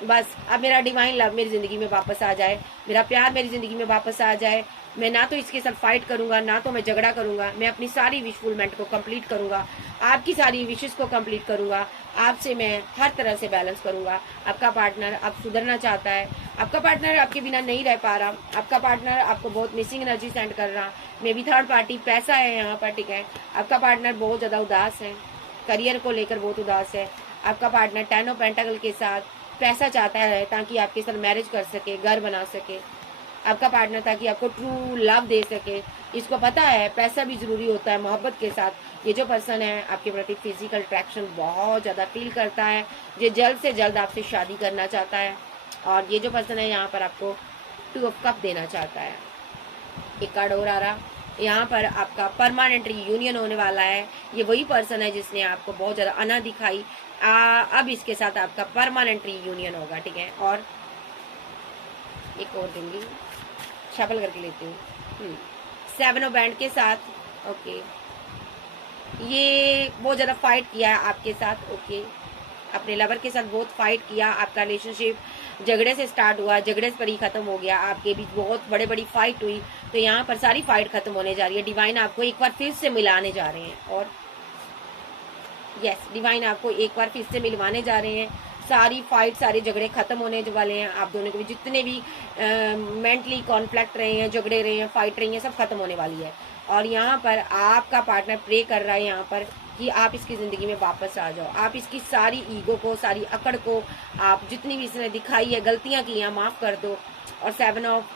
बस अब मेरा डिवाइन लव मेरी जिंदगी में वापस आ जाए, मेरा प्यार मेरी जिंदगी में वापस आ जाए। मैं ना तो इसके साथ फाइट करूंगा, ना तो मैं झगड़ा करूंगा, मैं अपनी सारी विश फुलमेंट को कंप्लीट करूंगा, आपकी सारी विशेस को कंप्लीट करूंगा, आपसे मैं हर तरह से बैलेंस करूंगा। आपका पार्टनर अब सुधरना चाहता है, आपका पार्टनर आपके बिना नहीं रह पा रहा, आपका पार्टनर आपको बहुत मिसिंग एनर्जी सेंड कर रहा, मे बी थर्ड पार्टी पैसा है यहाँ पर, ठीक है। आपका पार्टनर बहुत ज्यादा उदास है, करियर को लेकर बहुत उदास है। आपका पार्टनर 10 ऑफ पेंटाकल के साथ पैसा चाहता है ताकि आपके साथ मैरिज कर सके, घर बना सके। आपका पार्टनर ताकि आपको ट्रू लव दे सके। इसको पता है पैसा भी जरूरी होता है मोहब्बत के साथ। ये जो पर्सन है आपके प्रति फिजिकल अट्रैक्शन बहुत ज्यादा फील करता है, ये जल्द से जल्द आपसे शादी करना चाहता है। और ये जो पर्सन है यहाँ पर आपको 2 ऑफ कप देना चाहता है। एक कार्ड और आ रहा, यहाँ पर आपका परमानेंट यूनियन होने वाला है। ये वही पर्सन है जिसने आपको बहुत ज्यादा अना दिखाई, अब इसके साथ आपका परमानेंट यूनियन होगा, ठीक है। और एक और दूंगी, शफल करके लेती हूँ। 7 ऑफ बैंड के साथ, ओके, ये बहुत ज्यादा फाइट किया है आपके साथ, ओके, अपने लवर के साथ बहुत फाइट किया। आपका रिलेशनशिप झगड़े से स्टार्ट हुआ, झगड़े पर ही खत्म हो गया, आपके बीच बहुत बड़ी फाइट हुई। तो यहाँ पर सारी फाइट खत्म होने जा रही है। डिवाइन आपको एक बार फिर से मिलाने जा रहे हैं, और यस, डिवाइन आपको एक बार फिर से मिलवाने जा रहे हैं। सारी फाइट, सारे झगड़े खत्म होने वाले हैं। आप दोनों के भी जितने भी मेंटली कॉन्फ्लिक्ट रहे हैं, झगड़े रहे हैं, फाइट रही हैं, सब खत्म होने वाली है। और यहाँ पर आपका पार्टनर प्रे कर रहा है यहाँ पर कि आप इसकी ज़िंदगी में वापस आ जाओ। आप इसकी सारी ईगो को, सारी अकड़ को, आप जितनी भी इसने दिखाई है, गलतियाँ की हैं, माफ़ कर दो। और 7 ऑफ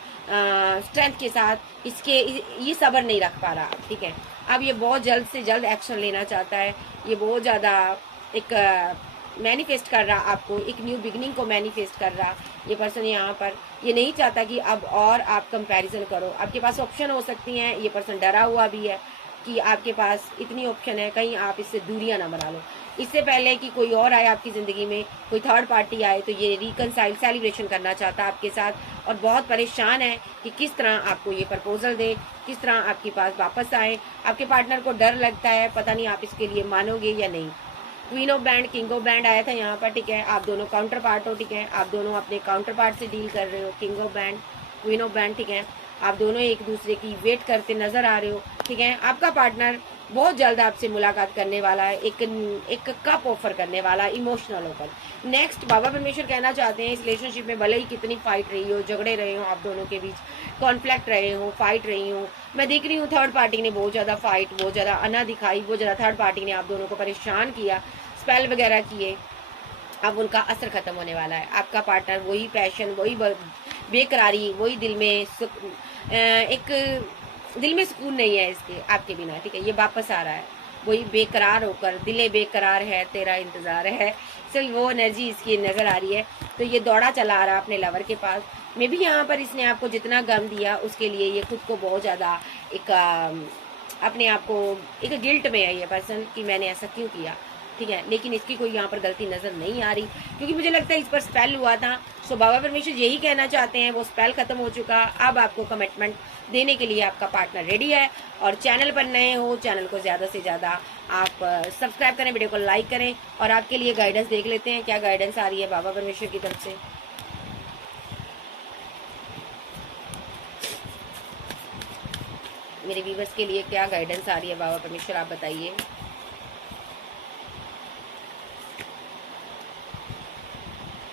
स्ट्रेंथ के साथ इसके ये सब्र नहीं रख पा रहा, ठीक है। अब ये बहुत जल्द से जल्द एक्शन लेना चाहता है। ये बहुत ज़्यादा एक मैनिफेस्ट कर रहा, आपको एक न्यू बिगनिंग को मैनिफेस्ट कर रहा। ये पर्सन यहाँ पर ये नहीं चाहता कि अब और आप कंपैरिजन करो। आपके पास ऑप्शन हो सकती हैं। ये पर्सन डरा हुआ भी है कि आपके पास इतनी ऑप्शन है, कहीं आप इससे दूरियां ना बना लो। इससे पहले कि कोई और आए आपकी ज़िंदगी में, कोई थर्ड पार्टी आए, तो ये रिकनसाइल सेलिब्रेशन करना चाहता है आपके साथ, और बहुत परेशान है कि किस तरह आपको ये प्रपोजल दे, किस तरह आपके पास वापस आए। आपके पार्टनर को डर लगता है, पता नहीं आप इसके लिए मानोगे या नहीं। Queen of band, king of band आया था यहाँ पर, ठीक है। आप दोनों काउंटर पार्ट हो, ठीक है। आप दोनों अपने काउंटर पार्ट से डील कर रहे हो। King of band, queen of band, ठीक है। आप दोनों एक दूसरे की वेट करते नजर आ रहे हो, ठीक है। आपका पार्टनर बहुत जल्द आपसे मुलाकात करने वाला है, एक कप ऑफर करने वाला, इमोशनल होकर। नेक्स्ट, बाबा परमेश्वर कहना चाहते हैं इस रिलेशनशिप में भले ही कितनी फाइट रही हो, झगड़े रहे हो, आप दोनों के बीच कॉन्फ्लिक्ट रहे हो, फाइट रही हो, मैं देख रही हूँ थर्ड पार्टी ने बहुत ज्यादा फाइट, बहुत ज्यादा अना दिखाई, बहुत ज्यादा थर्ड पार्टी ने आप दोनों को परेशान किया, स्पेल वगैरह किए। अब उनका असर खत्म होने वाला है। आपका पार्टनर वही पैशन, वही बेकरारी, वही दिल में एक दिल में सुकून नहीं है इसके आपके बिना, ठीक है। ये वापस आ रहा है वही बेकरार होकर, दिले बेकरार है तेरा इंतजार है, सो वो एनर्जी इसकी नजर आ रही है। तो ये दौड़ा चला आ रहा अपने लवर के पास। मे भी यहाँ पर इसने आपको जितना गम दिया उसके लिए ये खुद को बहुत ज्यादा एक अपने आप को एक गिल्ट में है ये पर्सन कि मैंने ऐसा क्यों किया, ठीक है। लेकिन इसकी कोई यहाँ पर गलती नजर नहीं आ रही, क्योंकि मुझे लगता है इस पर स्पेल हुआ था। सो बाबा परमेश्वर यही कहना चाहते हैं, वो स्पेल खत्म हो चुका, अब आपको कमिटमेंट देने के लिए आपका पार्टनर रेडी है। और चैनल पर नए हो, चैनल को ज्यादा से ज्यादा आप सब्सक्राइब करें, वीडियो को लाइक करें। और आपके लिए गाइडेंस देख लेते हैं, क्या गाइडेंस आ रही है बाबा परमेश्वर की तरफ से। मेरे व्यूवर्स के लिए क्या गाइडेंस आ रही है बाबा परमेश्वर, आप बताइए।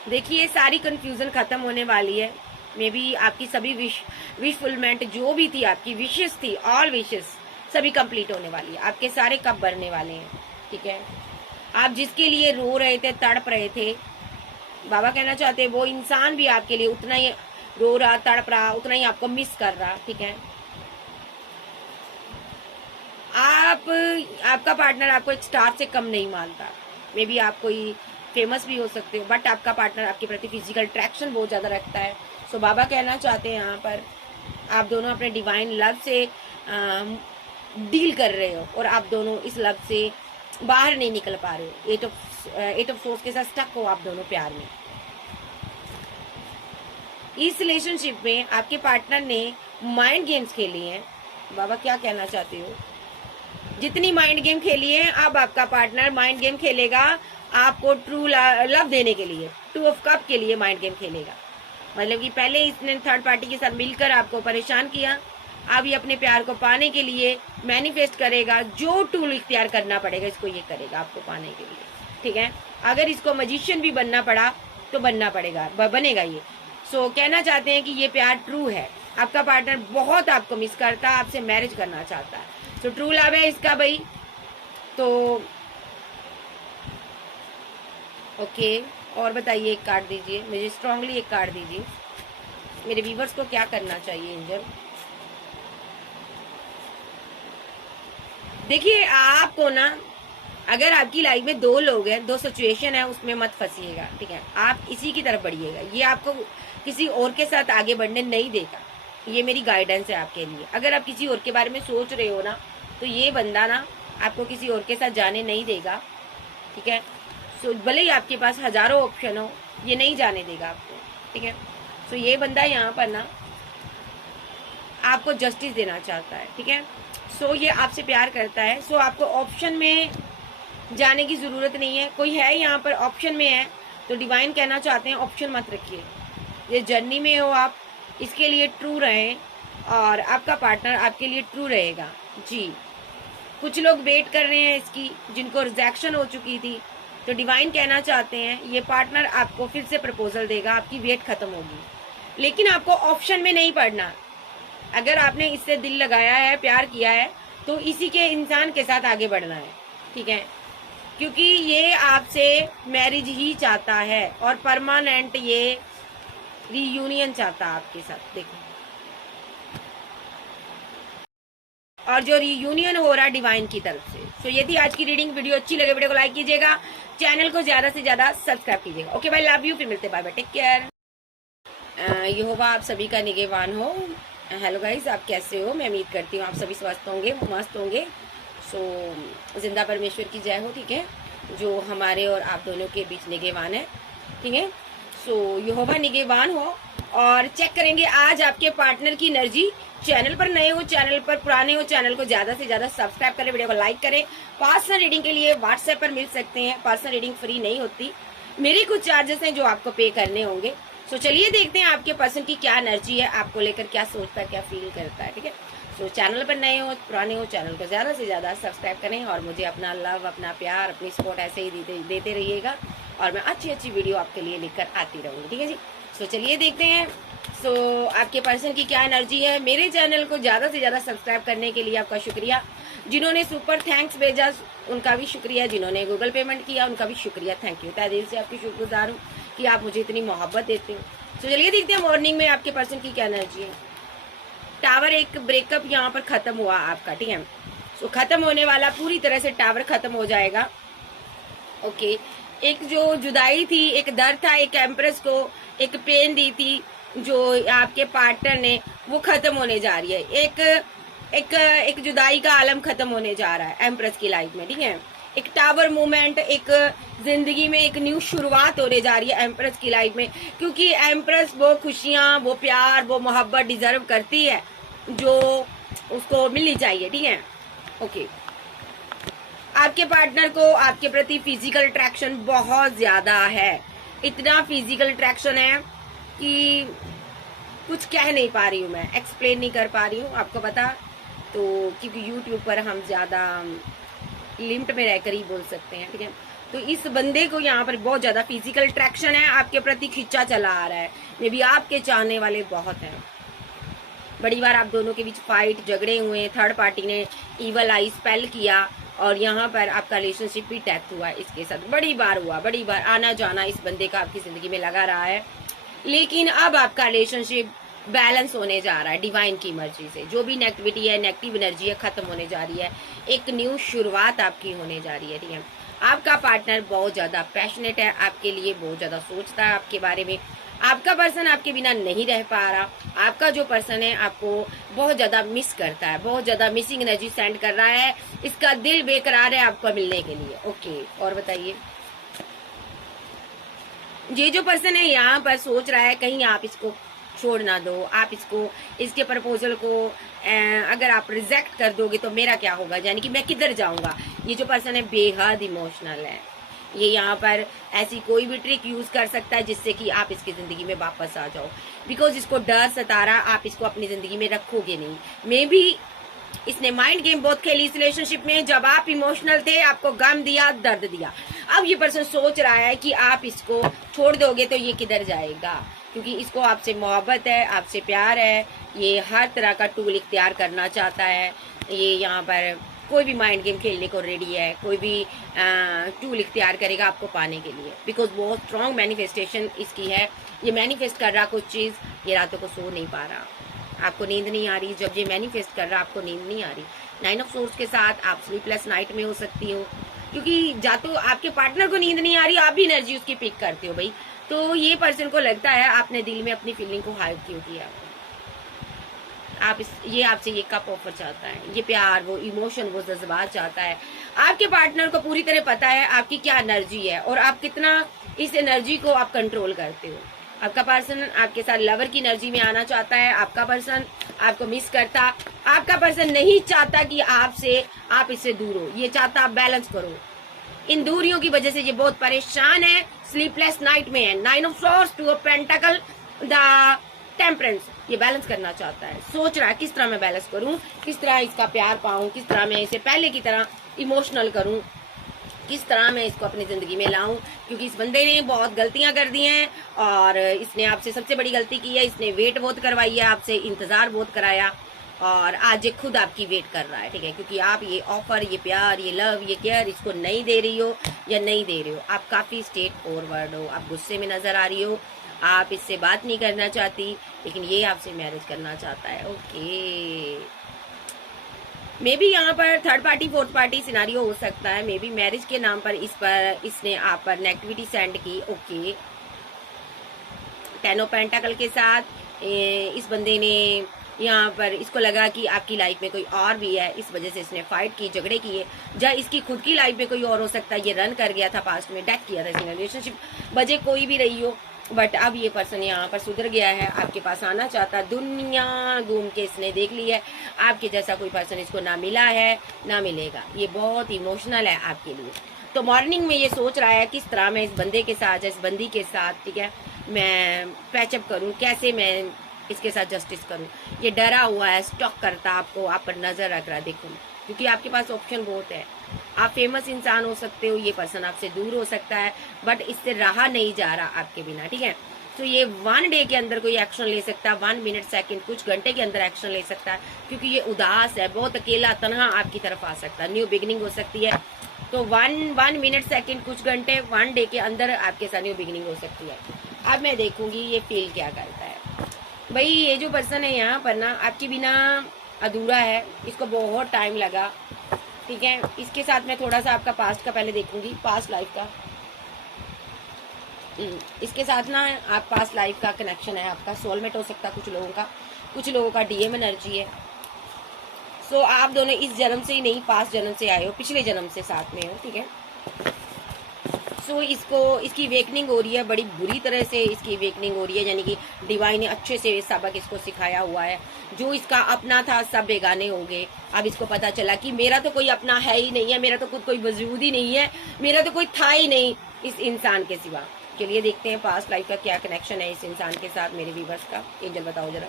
देखिए सारी कंफ्यूजन खत्म होने वाली है। मे बी आपकी सभी विश फुलमेंट जो भी थी, आपकी विशेष थी, ऑल विशेष सभी कंप्लीट होने वाली है। आपके सारे कप भरने वाले हैं, ठीक है। आप जिसके लिए रो रहे थे, तड़प रहे थे, बाबा कहना चाहते हैं वो इंसान भी आपके लिए उतना ही रो रहा, तड़प रहा, उतना ही आपको मिस कर रहा, ठीक है। आपका पार्टनर आपको एक स्टार से कम नहीं मानता। मे बी आप कोई फेमस भी हो सकते हो, बट आपका पार्टनर आपके प्रति फिजिकल अट्रैक्शन बहुत ज्यादा रखता है। सो बाबा कहना चाहते हैं यहाँ पर आप दोनों अपने डिवाइन लव से डील कर रहे हो और आप दोनों इस लव से बाहर नहीं निकल पा रहे हो। एट ऑफ सोर्स के साथ स्टक हो आप दोनों प्यार में। इस रिलेशनशिप में आपके पार्टनर ने माइंड गेम्स खेली हैं। बाबा क्या कहना चाहते हो, जितनी माइंड गेम खेली है, अब आपका पार्टनर माइंड गेम खेलेगा आपको ट्रू लव देने के लिए, 2 ऑफ कप के लिए माइंड गेम खेलेगा। मतलब कि पहले इसने थर्ड पार्टी के साथ मिलकर आपको परेशान किया, अब ये अपने प्यार को पाने के लिए मैनिफेस्ट करेगा। जो टूल इख्तियार करना पड़ेगा इसको ये करेगा आपको पाने के लिए, ठीक है। अगर इसको मजिशियन भी बनना पड़ा तो बनना पड़ेगा, बनेगा ये। सो कहना चाहते हैं कि ये प्यार ट्रू है। आपका पार्टनर बहुत आपको मिस करता है, आपसे मैरिज करना चाहता है। सो ट्रू लव है इसका भाई। तो ओके, और बताइए, एक कार्ड दीजिए मुझे, स्ट्रांगली एक कार्ड दीजिए। मेरे व्यूवर्स को क्या करना चाहिए एंजल। देखिए आपको ना, अगर आपकी लाइफ में 2 लोग हैं, 2 सिचुएशन है, उसमें मत फंसिएगा, ठीक है। आप इसी की तरफ बढ़िएगा, ये आपको किसी और के साथ आगे बढ़ने नहीं देगा। ये मेरी गाइडेंस है आपके लिए। अगर आप किसी और के बारे में सोच रहे हो ना, तो ये बंदा ना आपको किसी और के साथ जाने नहीं देगा, ठीक है। सो भले ही आपके पास हजारों ऑप्शन हो, ये नहीं जाने देगा आपको, ठीक है। सो ये बंदा यहाँ पर ना आपको जस्टिस देना चाहता है, ठीक है। सो ये आपसे प्यार करता है। सो आपको ऑप्शन में जाने की जरूरत नहीं है। कोई है यहाँ पर ऑप्शन में है तो डिवाइन कहना चाहते हैं ऑप्शन मत रखिए। ये जर्नी में हो आप, इसके लिए ट्रू रहें और आपका पार्टनर आपके लिए ट्रू रहेगा जी। कुछ लोग वेट कर रहे हैं इसकी, जिनको रिजेक्शन हो चुकी थी, तो डिवाइन कहना चाहते हैं ये पार्टनर आपको फिर से प्रपोजल देगा, आपकी वेट खत्म होगी। लेकिन आपको ऑप्शन में नहीं पड़ना। अगर आपने इससे दिल लगाया है, प्यार किया है, तो इसी के इंसान के साथ आगे बढ़ना है, ठीक है। क्योंकि ये आपसे मैरिज ही चाहता है और परमानेंट ये रीयूनियन चाहता है आपके साथ। देखो, और जो रीयूनियन हो रहा है डिवाइन की तरफ से। सो ये थी आज की रीडिंग। वीडियो अच्छी लगे वीडियो को लाइक कीजिएगा, चैनल को ज्यादा से ज्यादा सब्सक्राइब कीजिएगा। ओके भाई, लव यू, फिर मिलते, बाय बाय, टेक केयर। यहोवा आप सभी का निगहबान हो। हेलो गाइज, आप कैसे हो? मैं उम्मीद करती हूँ आप सभी स्वस्थ होंगे, मस्त होंगे। सो जिंदा परमेश्वर की जय हो, ठीक है, जो हमारे और आप दोनों के बीच निगहबान है, ठीक है। सो यहोवा निगहबान हो। और चेक करेंगे आज आपके पार्टनर की एनर्जी। चैनल पर नए हो, चैनल पर पुराने हो, चैनल को ज्यादा से ज्यादा सब्सक्राइब करें, वीडियो को लाइक करें। पर्सनल रीडिंग के लिए व्हाट्सएप पर मिल सकते हैं। पर्सनल रीडिंग फ्री नहीं होती, मेरे कुछ चार्जेस हैं जो आपको पे करने होंगे। सो चलिए देखते हैं आपके पर्सन की क्या एनर्जी है, आपको लेकर क्या सोचता है, क्या फील करता है, ठीक है। सो चैनल पर नए हो, पुराने हो, चैनल को ज्यादा से ज्यादा सब्सक्राइब करें और मुझे अपना लव, अपना प्यार, अपनी सपोर्ट ऐसे ही देते रहिएगा और मैं अच्छी अच्छी वीडियो आपके लिए लेकर आती रहूंगी, ठीक है जी। सो चलिए देखते हैं आपके पर्सन की क्या एनर्जी है। मेरे चैनल को ज्यादा से ज्यादा सब्सक्राइब करने के लिए आपका शुक्रिया। जिन्होंने सुपर थैंक्स भेजा उनका भी शुक्रिया, जिन्होंने गूगल पेमेंट किया उनका भी शुक्रिया। थैंक यू, तहे दिल से आपकी शुक्रगुजार हूँ कि आप मुझे इतनी मोहब्बत देते हो। तो चलिए देखते हैं मॉर्निंग में आपके पर्सन की क्या एनर्जी है। टावर, एक ब्रेकअप यहाँ पर खत्म हुआ आपका, ठीक है। तो खत्म होने वाला, पूरी तरह से टावर खत्म हो जाएगा। ओके, एक जो जुदाई थी, एक दर्द था, एक एम्प्रेस को एक पेन दी थी जो आपके पार्टनर ने, वो खत्म होने जा रही है। एक जुदाई का आलम खत्म होने जा रहा है एम्प्रेस की लाइफ में, ठीक है। एक टावर मूवमेंट, एक जिंदगी में एक न्यू शुरुआत होने जा रही है एम्प्रेस की लाइफ में, क्योंकि एम्प्रेस वो खुशियां, वो प्यार, वो मोहब्बत डिजर्व करती है जो उसको मिलनी चाहिए, ठीक है। ओके, आपके पार्टनर को आपके प्रति फिजिकल अट्रैक्शन बहुत ज्यादा है। इतना फिजिकल अट्रैक्शन है कि कुछ कह नहीं पा रही हूँ, मैं एक्सप्लेन नहीं कर पा रही हूँ, आपको पता। तो क्योंकि यूट्यूब पर हम ज्यादा लिमिट में रहकर ही बोल सकते हैं, ठीक है। तो इस बंदे को यहाँ पर बहुत ज्यादा फिजिकल अट्रैक्शन है, आपके प्रति खिंचा चला आ रहा है। मे बी आपके चाहने वाले बहुत हैं। बड़ी बार आप दोनों के बीच फाइट, झगड़े हुए, थर्ड पार्टी ने ईवल आई स्पेल किया और यहाँ पर आपका रिलेशनशिप भी डेथ हुआ इसके साथ। बड़ी बार हुआ, बड़ी बार आना जाना इस बंदे का आपकी जिंदगी में लगा रहा है। लेकिन अब आपका रिलेशनशिप बैलेंस होने जा रहा है डिवाइन की मर्जी से। जो भी नेगेटिविटी है, नेगेटिव एनर्जी है, खत्म होने जा रही है। एक न्यू शुरुआत आपकी होने जा रही है, ठीक है। आपका पार्टनर बहुत ज्यादा पैशनेट है आपके लिए, बहुत ज्यादा सोचता है आपके बारे में। आपका पर्सन आपके बिना नहीं रह पा रहा। आपका जो पर्सन है आपको बहुत ज्यादा मिस करता है, बहुत ज्यादा मिसिंग एनर्जी सेंड कर रहा है। इसका दिल बेकरार है आपको मिलने के लिए। ओके, और बताइए, ये जो पर्सन है यहाँ पर सोच रहा है कहीं आप इसको छोड़ ना दो, आप इसके प्रपोजल को अगर आप रिजेक्ट कर दोगे तो मेरा क्या होगा, यानी कि मैं किधर जाऊंगा। ये जो पर्सन है बेहद इमोशनल है। ये यहाँ पर ऐसी कोई भी ट्रिक यूज कर सकता है जिससे कि आप इसकी जिंदगी में वापस आ जाओ, बिकॉज इसको डर सता रहा, आप इसको अपनी जिंदगी में रखोगे नहीं। मे बी इसने माइंड गेम बहुत खेली इस रिलेशनशिप में। जब आप इमोशनल थे, आपको गम दिया, दर्द दिया। अब ये पर्सन सोच रहा है कि आप इसको छोड़ दोगे तो ये किधर जाएगा, क्योंकि इसको आपसे मोहब्बत है, आपसे प्यार है। ये हर तरह का टूल इख्तियार करना चाहता है। ये यहाँ पर कोई भी माइंड गेम खेलने को रेडी है, कोई भी टूल इख्तियार करेगा आपको पाने के लिए, बिकॉज बहुत स्ट्रॉन्ग मैनिफेस्टेशन इसकी है। ये मैनिफेस्ट कर रहा कुछ चीज, ये रातों को सो नहीं पा रहा, आपको नींद नहीं आ रही। जब ये मैनिफेस्ट कर रहा आपको नींद नहीं आ रही। 9 ऑफ सोर्स के साथ आप स्लीपलेस नाइट में हो सकती हो, क्योंकि जा तो आपके पार्टनर को नींद नहीं आ रही, आप भी एनर्जी उसकी पिक करते हो भाई। तो ये पर्सन को लगता है आपने दिल में अपनी फीलिंग को हाइड क्यों किया। ये आपसे ये कप ऑफर चाहता है, ये प्यार, वो इमोशन, वो जज्बात चाहता है। आपके पार्टनर को पूरी तरह पता है आपकी क्या एनर्जी है और आप कितना इस एनर्जी को आप कंट्रोल करते हो। आपका पर्सन आपके साथ लवर की एनर्जी में आना चाहता है। आपका पर्सन आपको मिस करता। आपका पर्सन नहीं चाहता कि आप इससे दूर हो, ये चाहता आप बैलेंस करो। इन दूरियों की वजह से ये बहुत परेशान है, स्लीपलेस नाइट में है। 9 of swords, 2 of pentacle, the temperance. ये बैलेंस करना चाहता है, सोच रहा है किस तरह मैं बैलेंस करूं, किस तरह इसका प्यार पाऊं, किस तरह मैं इसे पहले की तरह इमोशनल करूं, किस तरह मैं इसको अपनी जिंदगी में लाऊं। क्योंकि इस बंदे ने बहुत गलतियां कर दी हैं और इसने आपसे सबसे बड़ी गलती की है। इसने वेट बहुत करवाई है आपसे, इंतजार बहुत कराया और आज ये खुद आपकी वेट कर रहा है, ठीक है। क्योंकि आप ये ऑफर, ये प्यार, ये लव, ये केयर इसको नहीं दे रही हो या नहीं दे रहे हो। आप काफी स्ट्रेट फॉरवर्ड हो, आप गुस्से में नजर आ रही हो, आप इससे बात नहीं करना चाहती, लेकिन ये आपसे मैरिज करना चाहता है। ओके, मे बी यहाँ पर third party, fourth party scenario हो सकता है। मे बी मैरिज के नाम पर इसने आप पर नेगेटिविटी सेंड की। ओके, 10 ऑफ पेंटाकल के साथ इस बंदे ने यहाँ पर इसको लगा कि आपकी लाइफ में कोई और भी है, इस वजह से इसने फाइट की, झगड़े किए। या इसकी खुद की लाइफ में कोई और हो सकता है, ये रन कर गया था पास्ट में, डेथ किया था इसने। रिलेशनशिप वजह कोई भी रही हो, बट अब ये पर्सन यहाँ पर सुधर गया है, आपके पास आना चाहता। दुनिया घूम के इसने देख ली है, आपके जैसा कोई पर्सन इसको ना मिला है ना मिलेगा। ये बहुत इमोशनल है आपके लिए। तो मॉर्निंग में ये सोच रहा है किस तरह मैं इस बंदे के साथ, इस बंदी के साथ, ठीक है, मैं पैचअप करूँ, कैसे मैं इसके साथ जस्टिस करूँ। ये डरा हुआ है, स्टॉक करता, आपको आप पर नजर रख रहा है। देखो, क्योंकि आपके पास ऑप्शन बहुत है। आप फेमस इंसान हो सकते हो, ये पर्सन आपसे दूर हो सकता है, बट इससे रहा नहीं जा रहा आपके बिना, ठीक है। तो ये 1 डे के अंदर कोई एक्शन ले सकता है, 1 मिनट, सेकंड, कुछ घंटे के अंदर एक्शन ले सकता है, क्योंकि ये उदास है, बहुत अकेला तनहा आपकी तरफ आ सकता है। न्यू बिगिनिंग हो सकती है। तो 1 मिनट, सेकंड, कुछ घंटे, 1 डे के अंदर आपके साथ न्यू बिगिनिंग हो सकती है। अब मैं देखूंगी ये फील क्या करता है। भाई ये जो पर्सन है यहाँ पर ना आपके बिना अधूरा है, इसको बहुत टाइम लगा, ठीक है। इसके साथ मैं थोड़ा सा आपका पास्ट का पहले देखूंगी, पास्ट लाइफ का। इसके साथ ना आप पास्ट लाइफ का कनेक्शन है, आपका सोलमेट हो सकता है कुछ लोगों का डीएम एनर्जी है। सो आप दोनों इस जन्म से ही नहीं, पास्ट जन्म से आए हो, पिछले जन्म से साथ में हो, ठीक है। सो इसकी वेकनिंग हो रही है, बड़ी बुरी तरह से इसकी वेकनिंग हो रही है, यानी कि डिवाइन ने अच्छे से सबक इसको सिखाया हुआ है। जो इसका अपना था सब बेगाने हो गए। अब इसको पता चला कि मेरा तो कोई अपना है ही नहीं है, मेरा तो खुद कोई वजूद ही नहीं है, मेरा तो कोई था ही नहीं इस इंसान के सिवा। चलिए देखते हैं पास्ट लाइफ का क्या कनेक्शन है इस इंसान के साथ मेरे व्यूअर्स का। एंजल बताओ जरा,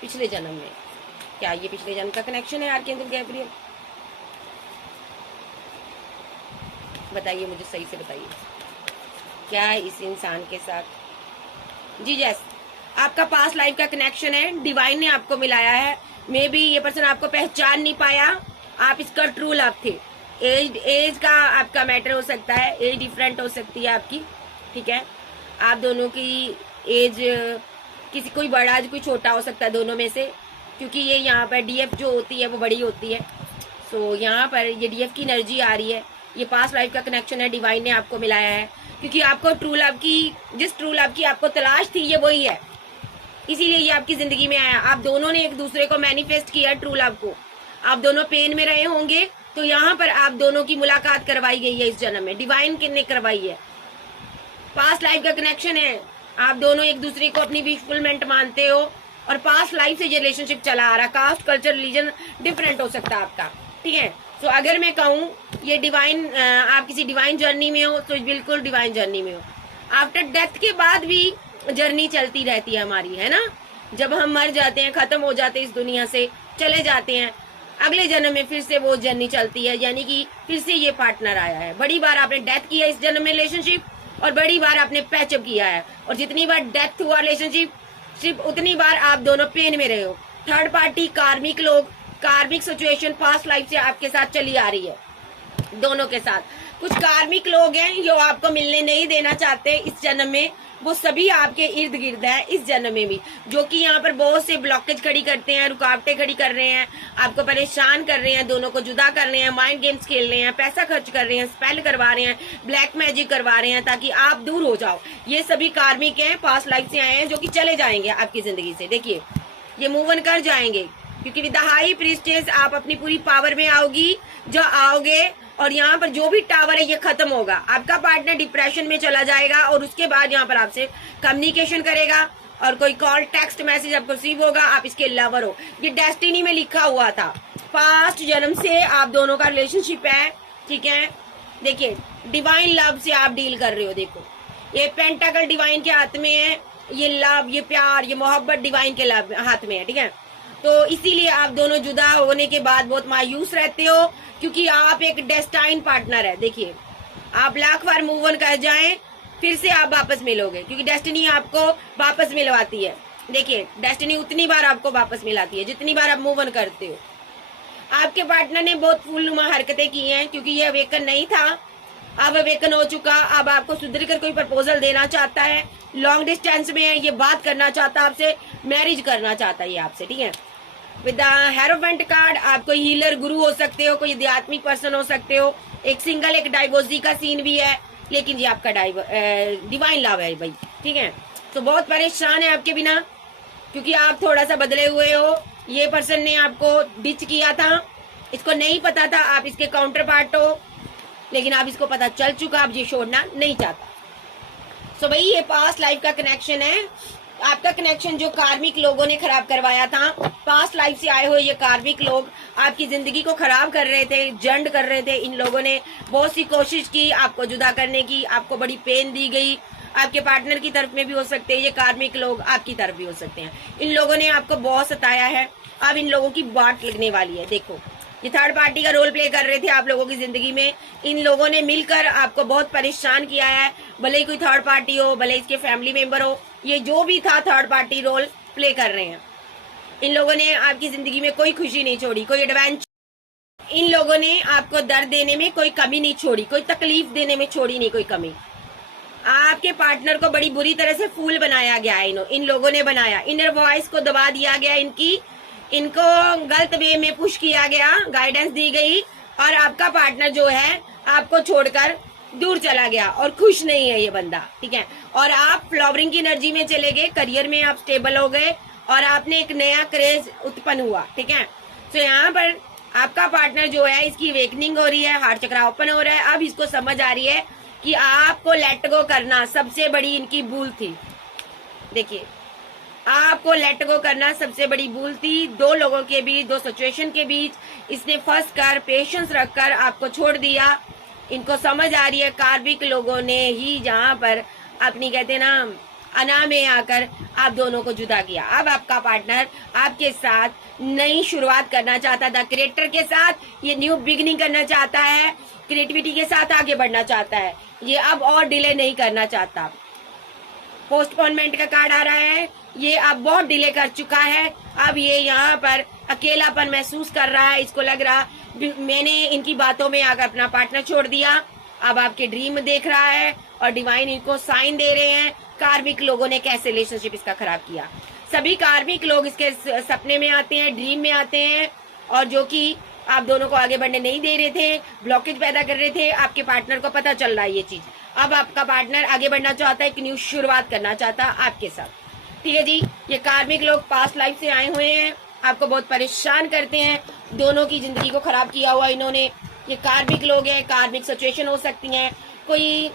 पिछले जन्म में क्या ये पिछले जन्म का कनेक्शन है आर्कएंजल गैब्रियल? बताइए मुझे, सही से बताइए क्या इस इंसान के साथ। जी जैस, आपका पास्ट लाइफ का कनेक्शन है, डिवाइन ने आपको मिलाया है। मे बी ये पर्सन आपको पहचान नहीं पाया, आप इसका ट्रू लव थे। एज का आपका मैटर हो सकता है, एज डिफरेंट हो सकती है आपकी, ठीक है। आप दोनों की एज किसी कोई बड़ा कोई छोटा हो सकता है दोनों में से, क्योंकि ये यहाँ पर डीएफ जो होती है वो बड़ी होती है। सो यहाँ पर ये डीएफ की एनर्जी आ रही है, ये पास्ट लाइफ का कनेक्शन है, डिवाइन ने आपको मिलाया है। क्योंकि आपको जिस ट्रू लव की आपको तलाश थी ये वही है, इसीलिए ये आपकी जिंदगी में आया। आप दोनों ने एक दूसरे को मैनिफेस्ट किया ट्रू लव को। आप दोनों पेन में रहे होंगे तो यहाँ पर आप दोनों की मुलाकात करवाई गई है इस जन्म में, डिवाइन ने करवाई है। पास्ट लाइफ का कनेक्शन है, आप दोनों एक दूसरे को अपनी विशफुलमेंट मानते हो और पास्ट लाइफ से ये रिलेशनशिप चला आ रहा। कास्ट कल्चर रिलीजन डिफरेंट हो सकता है आपका, ठीक है। तो अगर मैं कहूँ ये डिवाइन, आप किसी डिवाइन जर्नी में हो तो बिल्कुल डिवाइन जर्नी में हो। आफ्टर डेथ के बाद भी जर्नी चलती रहती है हमारी, है ना। जब हम मर जाते हैं, खत्म हो जाते हैं इस दुनिया से, चले जाते हैं, अगले जन्म में फिर से वो जर्नी चलती है, यानी कि फिर से ये पार्टनर आया है। बड़ी बार आपने डेथ किया इस जन्म में रिलेशनशिप, और बड़ी बार आपने पैचअप किया है। और जितनी बार डेथ हुआ रिलेशनशिप, सिर्फ उतनी बार आप दोनों पेन में रहे हो। थर्ड पार्टी, कार्मिक लोग, कार्मिक सिचुएशन पास्ट लाइफ से आपके साथ चली आ रही है, दोनों के साथ। कुछ कार्मिक लोग हैं जो आपको मिलने नहीं देना चाहते इस जन्म में, वो सभी आपके इर्द गिर्द है इस जन्म में भी, जो कि यहाँ पर बहुत से ब्लॉकेज खड़ी करते हैं, रुकावटें खड़ी कर रहे हैं, आपको परेशान कर रहे हैं, दोनों को जुदा कर रहे हैं, माइंड गेम्स खेल रहे हैं, पैसा खर्च कर रहे हैं, स्पेल करवा रहे हैं, ब्लैक मैजिक करवा रहे हैं ताकि आप दूर हो जाओ। ये सभी कार्मिक हैं, पास्ट लाइफ से आए हैं, जो कि चले जाएंगे आपकी जिंदगी से। देखिए ये मूव ऑन कर जाएंगे, क्योंकि विद द हाई प्रीस्टेस आप अपनी पूरी पावर में आओगी, जो आओगे, और यहाँ पर जो भी टावर है ये खत्म होगा। आपका पार्टनर डिप्रेशन में चला जाएगा और उसके बाद यहाँ पर आपसे कम्युनिकेशन करेगा, और कोई कॉल टेक्स्ट मैसेज आपको रिसीव होगा, आप इसके लवर हो। ये डेस्टिनी में लिखा हुआ था, पास्ट जन्म से आप दोनों का रिलेशनशिप है, ठीक है। देखिए डिवाइन लव से आप डील कर रहे हो। देखो ये पेंटाकल डिवाइन के हाथ में है, ये लव, ये प्यार, ये मोहब्बत डिवाइन के हाथ में है, ठीक है। तो इसीलिए आप दोनों जुदा होने के बाद बहुत मायूस रहते हो, क्योंकि आप एक डेस्टाइन पार्टनर है। देखिए आप लाख बार मूव ऑन कर जाएं, फिर से आप वापस मिलोगे, क्योंकि डेस्टिनी आपको वापस मिलवाती है। देखिए डेस्टिनी उतनी बार आपको वापस मिलाती है जितनी बार आप मूव ऑन करते हो। आपके पार्टनर ने बहुत फूलनुमा हरकतें की हैं, क्योंकि ये अवेकन नहीं था, अब अवेकन हो चुका। अब आपको सुधर कर कोई प्रपोजल देना चाहता है, लॉन्ग डिस्टेंस में है, ये बात करना चाहता है आपसे, मैरिज करना चाहता है ये आपसे, ठीक है। विद द हेरोफेंट कार्ड आप कोई हीलर गुरु हो सकते हो, कोई आध्यात्मिक पर्सन हो सकते हो, एक सिंगल एक डाइवोर्सी का सीन भी है, लेकिन ये आपका डिवाइन लव है भाई, ठीक है। तो बहुत परेशान है आपके बिना, क्योंकि आप थोड़ा सा बदले हुए हो। ये पर्सन ने आपको डिच किया था, इसको नहीं पता था आप इसके काउंटर पार्ट हो, लेकिन अब इसको पता चल चुका, अब ये छोड़ना नहीं चाहता। सो भाई ये पास्ट लाइफ का कनेक्शन है, आपका कनेक्शन जो कार्मिक लोगों ने खराब करवाया था। पास्ट लाइफ से आए हुए ये कार्मिक लोग आपकी जिंदगी को खराब कर रहे थे, जंड कर रहे थे। इन लोगों ने बहुत सी कोशिश की आपको जुदा करने की, आपको बड़ी पेन दी गई। आपके पार्टनर की तरफ में भी हो सकते हैं ये कार्मिक लोग, आपकी तरफ भी हो सकते हैं। इन लोगों ने आपको बहुत सताया है, अब इन लोगों की बाट लगने वाली है। देखो ये थर्ड पार्टी का रोल प्ले कर रहे थे आप लोगों की जिंदगी में, इन लोगों ने मिलकर आपको बहुत परेशान किया है। भले ही कोई थर्ड पार्टी हो, भले इसके फैमिली मेंबर हो, ये जो भी था थर्ड पार्टी रोल प्ले कर रहे हैं। इन लोगों ने आपकी जिंदगी में कोई खुशी नहीं छोड़ी, कोई एडवेंचर, इन लोगों ने आपको दर्द देने में कोई कमी नहीं छोड़ी, कोई तकलीफ देने में छोड़ी नहीं कोई कमी। आपके पार्टनर को बड़ी बुरी तरह से फूल बनाया गया है, इन लोगों ने बनाया, इनर वॉइस को दबा दिया गया, इनको गलत वे में पुश किया गया, गाइडेंस दी गई, और आपका पार्टनर जो है आपको छोड़कर दूर चला गया और खुश नहीं है ये बंदा, ठीक है। और आप फ्लावरिंग की एनर्जी में चले गए, करियर में आप स्टेबल हो गए और आपने एक नया क्रेज उत्पन्न हुआ, ठीक है। तो यहाँ पर आपका पार्टनर जो है इसकी वेकनिंग हो रही है, हार्ट चक्र ओपन हो रहा है। अब इसको समझ आ रही है कि आपको लेट गो करना सबसे बड़ी इनकी भूल थी। देखिए, आपको लेट गो करना सबसे बड़ी भूल थी। दो लोगों के बीच, दो सिचुएशन के बीच इसने फंस कर, पेशेंस रखकर आपको छोड़ दिया। इनको समझ आ रही है कार्मिक लोगों ने ही जहाँ पर अपनी कहते हैं ना अना में आकर आप दोनों को जुदा किया। अब आपका पार्टनर आपके साथ नई शुरुआत करना चाहता था, क्रिएटर के साथ ये न्यू बिगिनिंग करना चाहता है, क्रिएटिविटी के साथ आगे बढ़ना चाहता है। ये अब और डिले नहीं करना चाहता। पोस्टपोनमेंट का कार्ड आ रहा है, ये अब बहुत डिले कर चुका है। अब ये यहाँ पर अकेलापन महसूस कर रहा है। इसको लग रहा मैंने इनकी बातों में आकर अपना पार्टनर छोड़ दिया। अब आपके ड्रीम देख रहा है और डिवाइन इनको साइन दे रहे हैं कार्मिक लोगों ने कैसे रिलेशनशिप इसका खराब किया। सभी कार्मिक लोग इसके सपने में आते हैं, ड्रीम में आते हैं, और जो कि आप दोनों को आगे बढ़ने नहीं दे रहे थे, ब्लॉकेज पैदा कर रहे थे। आपके पार्टनर को पता चल रहा है ये चीज। अब आपका पार्टनर आगे बढ़ना चाहता है, एक न्यू शुरुआत करना चाहता है आपके साथ, ठीक है जी। ये कार्मिक लोग पास्ट लाइफ से आए हुए हैं, आपको बहुत परेशान करते हैं, दोनों की जिंदगी को खराब किया हुआ इन्होंने। ये कार्मिक लोग हैं, कार्मिक सिचुएशन हो सकती है, कोई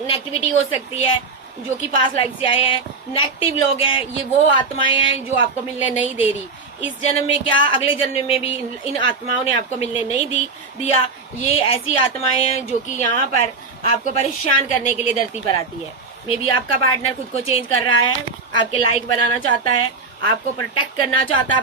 नेगेटिविटी हो सकती है जो कि पास्ट लाइफ से आए हैं। नेगेटिव लोग हैं, ये वो आत्माएं हैं जो आपको मिलने नहीं दे रही। इस जन्म में क्या, अगले जन्म में भी इन आत्माओं ने आपको मिलने नहीं दिया। ये ऐसी आत्माएं हैं जो कि यहाँ पर आपको परेशान करने के लिए धरती पर आती है। मे बी आपका पार्टनर खुद को चेंज कर रहा है, आपके लाइक बनाना चाहता है, आपको प्रोटेक्ट करना चाहता है।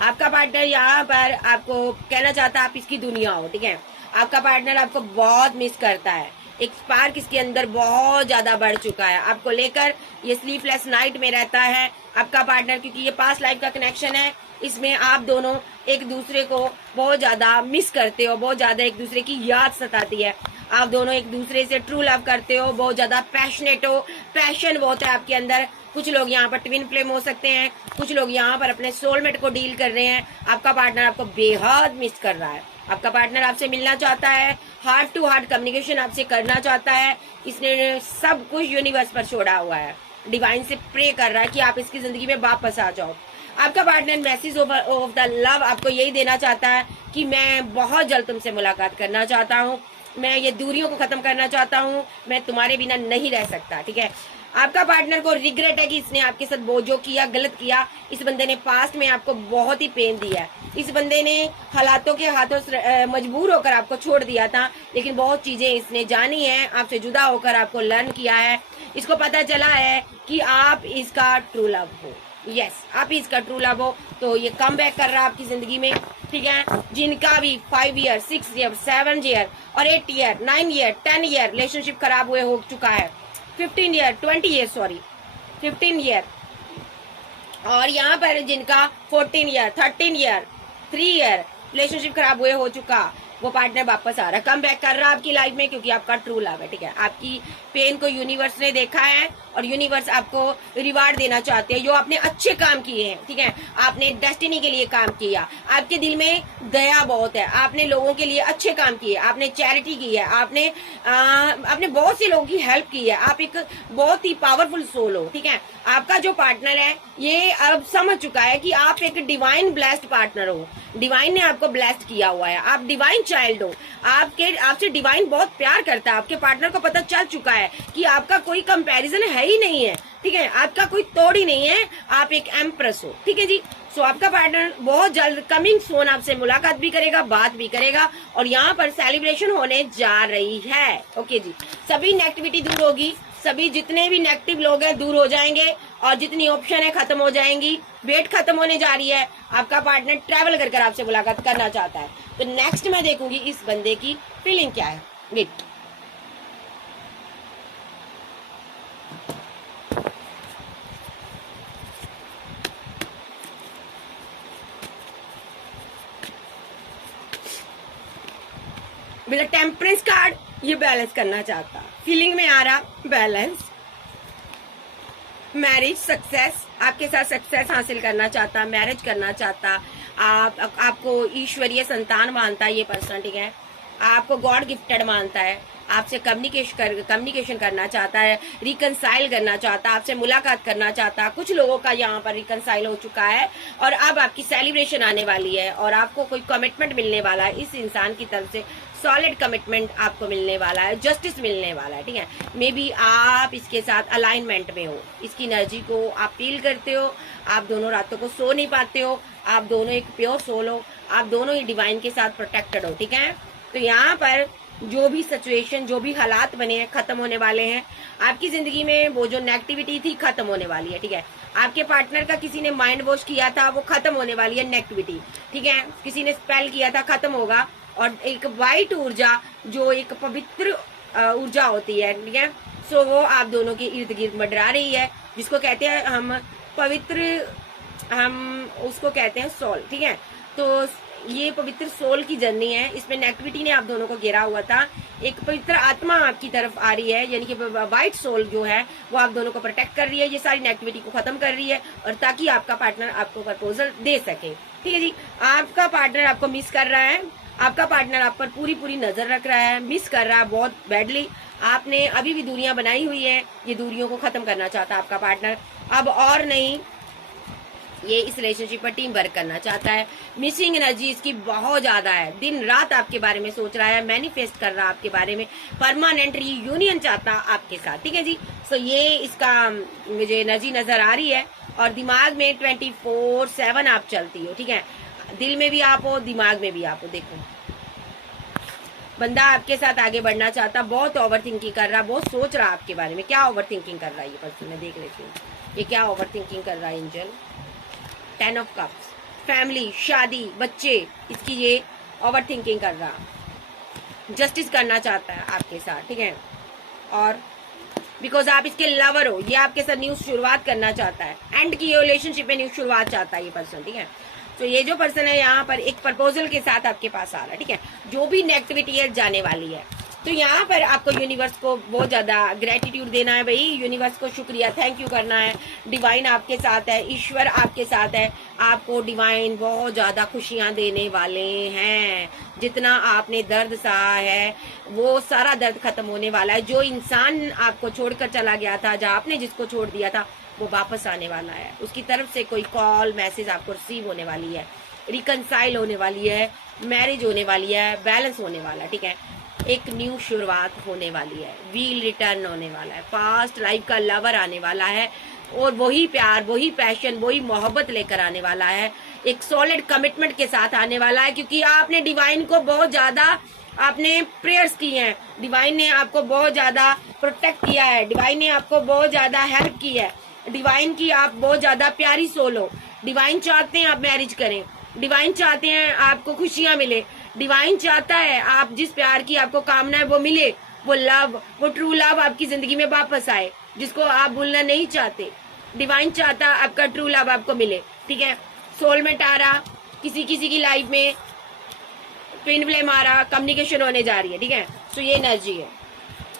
आपका पार्टनर यहाँ पर आपको कहना चाहता है आप इसकी दुनिया हो, ठीक है। आपका पार्टनर आपको बहुत मिस करता है। एक स्पार्क इसके अंदर बहुत ज्यादा बढ़ चुका है आपको लेकर। ये स्लीपलेस नाइट में रहता है आपका पार्टनर, क्योंकि ये पास्ट लाइफ का कनेक्शन है। इसमें आप दोनों एक दूसरे को बहुत ज्यादा मिस करते हो, बहुत ज्यादा एक दूसरे की याद सताती है। आप दोनों एक दूसरे से ट्रू लव करते हो, बहुत ज्यादा पैशनेट हो, पैशन बहुत है आपके अंदर। कुछ लोग यहाँ पर ट्विन फ्लेम हो सकते हैं, कुछ लोग यहाँ पर अपने सोलमेट को डील कर रहे हैं। आपका पार्टनर आपको बेहद मिस कर रहा है। आपका पार्टनर आपसे मिलना चाहता है, हार्ट टू हार्ट कम्युनिकेशन आपसे करना चाहता है। इसने सब कुछ यूनिवर्स पर छोड़ा हुआ है, डिवाइन से प्रे कर रहा है कि आप इसकी जिंदगी में वापस आ जाओ। आपका partner message of the love आपको यही देना चाहता है कि मैं बहुत जल्द तुमसे मुलाकात करना चाहता हूँ, मैं ये दूरियों को खत्म करना चाहता हूँ, मैं तुम्हारे बिना नहीं रह सकता, ठीक है। आपका पार्टनर को रिग्रेट है कि इसने आपके साथ जो किया गलत किया। इस बंदे ने पास्ट में आपको बहुत ही पेन दिया है। इस बंदे ने हालातों के हाथों से मजबूर होकर आपको छोड़ दिया था, लेकिन बहुत चीजें इसने जानी है, आपसे जुदा होकर आपको लर्न किया है। इसको पता चला है कि आप इसका ट्रू लव हो। यस, आप इसका ट्रू लव हो। तो ये कम बैक कर रहा है आपकी जिंदगी में, ठीक है। जिनका भी 5 ईयर, 6 ईयर, 7 ईयर और 8 ईयर, 9 ईयर, 10 ईयर रिलेशनशिप खराब हुए हो चुका है, 15 ईयर, 20 ईयर, सॉरी 15 ईयर, और यहाँ पर जिनका 14 ईयर, 13 ईयर, 3 ईयर रिलेशनशिप खराब हुए हो चुका, वो पार्टनर वापस आ रहा है, कम बैक कर रहा है आपकी लाइफ में, क्योंकि आपका ट्रू लव है, ठीक है। आपकी पेन को यूनिवर्स ने देखा है और यूनिवर्स आपको रिवार्ड देना चाहते हैं जो आपने अच्छे काम किए हैं, ठीक है। आपने डेस्टिनी के लिए काम किया, आपके दिल में दया बहुत है, आपने लोगों के लिए अच्छे काम किए, आपने चैरिटी की है, आपने बहुत से लोगों की हेल्प की है। आप एक बहुत ही पावरफुल सोल हो, ठीक है। आपका जो पार्टनर है ये अब समझ चुका है कि आप एक डिवाइन ब्लेस्ड पार्टनर हो, डिवाइन ने आपको ब्लेस्ड किया हुआ है, आप डिवाइन चाइल्ड हो, आपसे डिवाइन बहुत प्यार करता है। आपके पार्टनर को पता चल चुका है कि आपका कोई कंपैरिजन है ही नहीं है, ठीक है, आपका कोई तोड़ ही नहीं है, आप एक एम्प्रेस हो, ठीक है जी। सो आपका पार्टनर बहुत जल्द कमिंग सोन आपसे मुलाकात भी करेगा, बात भी करेगा, और यहाँ पर सेलिब्रेशन होने जा रही है। ओके जी, सभी नेगेटिविटी दूर होगी, सभी जितने भी नेगेटिव लोग हैं दूर हो जाएंगे, और जितनी ऑप्शन है खत्म हो जाएंगी, वेट खत्म होने जा रही है। आपका पार्टनर ट्रैवल कर आपसे मुलाकात करना चाहता है। तो नेक्स्ट मैं देखूंगी इस बंदे की फीलिंग क्या है। Wait, with the temperance card ये बैलेंस करना चाहता, फीलिंग में आ रहा बैलेंस, मैरिज सक्सेस, आपके साथ सक्सेस हासिल करना चाहता, मैरिज करना चाहता, आपको ईश्वरीय संतान मानता है ये पर्सन, ठीक है, आपको गॉड गिफ्टेड मानता है, आपसे कम्युनिकेशन करना चाहता है, रिकनसाइल करना चाहता, आपसे मुलाकात करना चाहता। कुछ लोगों का यहाँ पर रिकनसाइल हो चुका है और अब आपकी सेलिब्रेशन आने वाली है और आपको कोई कमिटमेंट मिलने वाला है इस इंसान की तरफ से, सॉलिड कमिटमेंट आपको मिलने वाला है, जस्टिस मिलने वाला है, ठीक है। मे बी आप इसके साथ अलाइनमेंट में हो, इसकी एनर्जी को आप फील करते हो, आप दोनों रातों को सो नहीं पाते हो, आप दोनों एक प्योर सोल हो, आप दोनों ही डिवाइन के साथ प्रोटेक्टेड हो, ठीक है। तो यहाँ पर जो भी सिचुएशन, जो भी हालात बने हैं खत्म होने वाले हैं आपकी जिंदगी में। वो जो नेगेटिविटी थी खत्म होने वाली है, ठीक है। आपके पार्टनर का किसी ने माइंड वॉश किया था, वो खत्म होने वाली है नेगेटिविटी, ठीक है। किसी ने स्पेल किया था, खत्म होगा। और एक वाइट ऊर्जा जो एक पवित्र ऊर्जा होती है, ठीक है, सो वो आप दोनों के इर्द गिर्द मंडरा रही है, जिसको कहते हैं हम पवित्र, हम उसको कहते हैं सोल, ठीक है। तो ये पवित्र सोल की जर्नी है, इसमें नेगेटिविटी ने आप दोनों को घेरा हुआ था, एक पवित्र आत्मा आपकी तरफ आ रही है, यानी कि व्हाइट सोल जो है वो आप दोनों को प्रोटेक्ट कर रही है, ये सारी नेगेटिविटी को खत्म कर रही है, और ताकि आपका पार्टनर आपको प्रपोजल दे सके, ठीक है जी। आपका पार्टनर आपको मिस कर रहा है, आपका पार्टनर आप पर पूरी नजर रख रहा है, मिस कर रहा है बहुत बैडली। आपने अभी भी दूरियां बनाई हुई है, ये दूरियों को खत्म करना चाहता है आपका पार्टनर, अब और नहीं ये इस रिलेशनशिप पर टीम वर्क करना चाहता है। मिसिंग एनर्जी इसकी बहुत ज्यादा है, दिन रात आपके बारे में सोच रहा है, मैनिफेस्ट कर रहा है आपके बारे में, परमानेंट यूनियन चाहता आपके साथ, ठीक है जी। सो ये इसका मुझे एनर्जी नजर आ रही है, और दिमाग में 24/7 आप चलती हो, ठीक है। दिल में भी आप हो, दिमाग में भी आप हो। देखो बंदा आपके साथ आगे बढ़ना चाहता, बहुत ओवर थिंकिंग कर रहा, बहुत सोच रहा आपके बारे में। क्या ओवर थिंकिंग कर रहा है ये पर्सन, मैं देख लेती हूँ ये क्या ओवर थिंकिंग कर रहा है। एंजल 10 ऑफ कप्स, फैमिली, शादी, बच्चे, इसकी ये ओवर थिंकिंग कर रहा, जस्टिस करना चाहता है आपके साथ, ठीक है। और बिकॉज आप इसके लवर हो, ये आपके साथ न्यू शुरुआत करना चाहता है, एंड की रिलेशनशिप में न्यू शुरुआत चाहता है ये पर्सन, ठीक है। तो ये जो पर्सन है यहाँ पर एक प्रपोजल के साथ आपके पास आ रहा है, ठीक है। जो भी नेगेटिविटी है जाने वाली है, तो यहाँ पर आपको यूनिवर्स को बहुत ज्यादा ग्रेटिट्यूड देना है भाई, यूनिवर्स को शुक्रिया, थैंक यू करना है। डिवाइन आपके साथ है, ईश्वर आपके साथ है, आपको डिवाइन बहुत ज्यादा खुशियां देने वाले हैं। जितना आपने दर्द सहा है वो सारा दर्द खत्म होने वाला है। जो इंसान आपको छोड़कर चला गया था, जहाँ आपने जिसको छोड़ दिया था, वो वापस आने वाला है। उसकी तरफ से कोई कॉल मैसेज आपको रिसीव होने वाली है, रिकनसाइल होने वाली है, मैरिज होने वाली है, बैलेंस होने वाला है, ठीक है। एक न्यू शुरुआत होने वाली है, व्हील रिटर्न होने वाला है, पास्ट लाइफ का लवर आने वाला है, और वही प्यार, वही पैशन, वही मोहब्बत लेकर आने वाला है, एक सॉलिड कमिटमेंट के साथ आने वाला है। क्योंकि आपने डिवाइन को बहुत ज्यादा आपने प्रेयर्स की हैं, डिवाइन ने आपको बहुत ज्यादा प्रोटेक्ट किया है, डिवाइन ने आपको बहुत ज्यादा हेल्प की है, डिवाइन की आप बहुत ज्यादा प्यारी सोल हो। डिवाइन चाहते हैं आप मैरिज करें, डिवाइन चाहते हैं आपको खुशियां मिले, डिवाइन चाहता है आप जिस प्यार की आपको कामना है वो मिले, वो लव, वो ट्रू लव आपकी जिंदगी में वापस आए, जिसको आप भूलना नहीं चाहते। डिवाइन चाहता आपका ट्रू लव आपको मिले, ठीक है। सोलमेट आ रहा, किसी किसी की लाइफ में ट्विन फ्लेम आ रहा, कम्युनिकेशन होने जा रही है, ठीक है। तो ये एनर्जी है,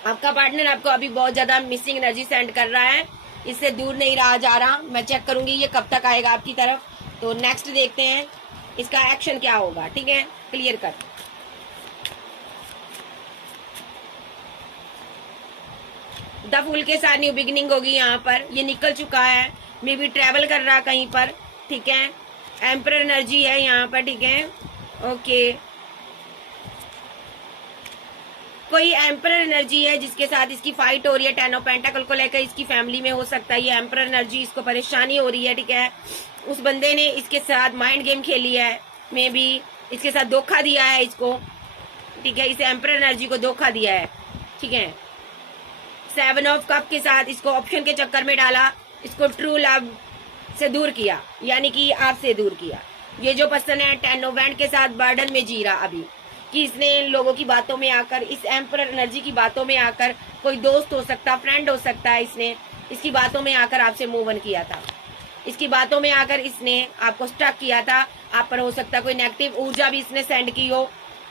आपका पार्टनर आपको अभी बहुत ज्यादा मिसिंग एनर्जी सेंड कर रहा है, इससे दूर नहीं रहा जा रहा। मैं चेक करूंगी ये कब तक आएगा आपकी तरफ। तो नेक्स्ट देखते हैं इसका एक्शन क्या होगा, ठीक है। क्लियर कर, द फूल के साथ न्यू बिगिनिंग होगी यहाँ पर। ये निकल चुका है, मे बी ट्रेवल कर रहा कहीं पर, ठीक है। एम्परर एनर्जी है यहाँ पर, ठीक है, ओके। कोई एम्परर एनर्जी है जिसके साथ इसकी फाइट हो रही है, 10 ऑफ पेंटाकल को लेकर इसकी फैमिली में हो सकता है ये एम्परर एनर्जी, इसको परेशानी हो रही है, ठीक है। उस बंदे ने इसके साथ माइंड गेम खेली है, मे बी इसके साथ धोखा दिया है इसको, ठीक है। इस एम्परर एनर्जी को धोखा दिया है, ठीक है। 7 ऑफ कप के साथ इसको ऑप्शन के चक्कर में डाला, इसको ट्रू लव से दूर किया, यानी कि आपसे दूर किया। ये जो पर्सन है 10 ऑफ वैंड के साथ बर्डन में जी रहा अभी, कि इसने लोगों की बातों में आकर, इस एम्परर एनर्जी की बातों में आकर, कोई दोस्त हो सकता, फ्रेंड हो सकता है, इसने इसकी बातों में आकर आपसे मूव ऑन किया था, इसकी बातों में आकर इसने आपको स्टक किया था। आप पर हो सकता कोई नेगेटिव ऊर्जा भी इसने सेंड की हो,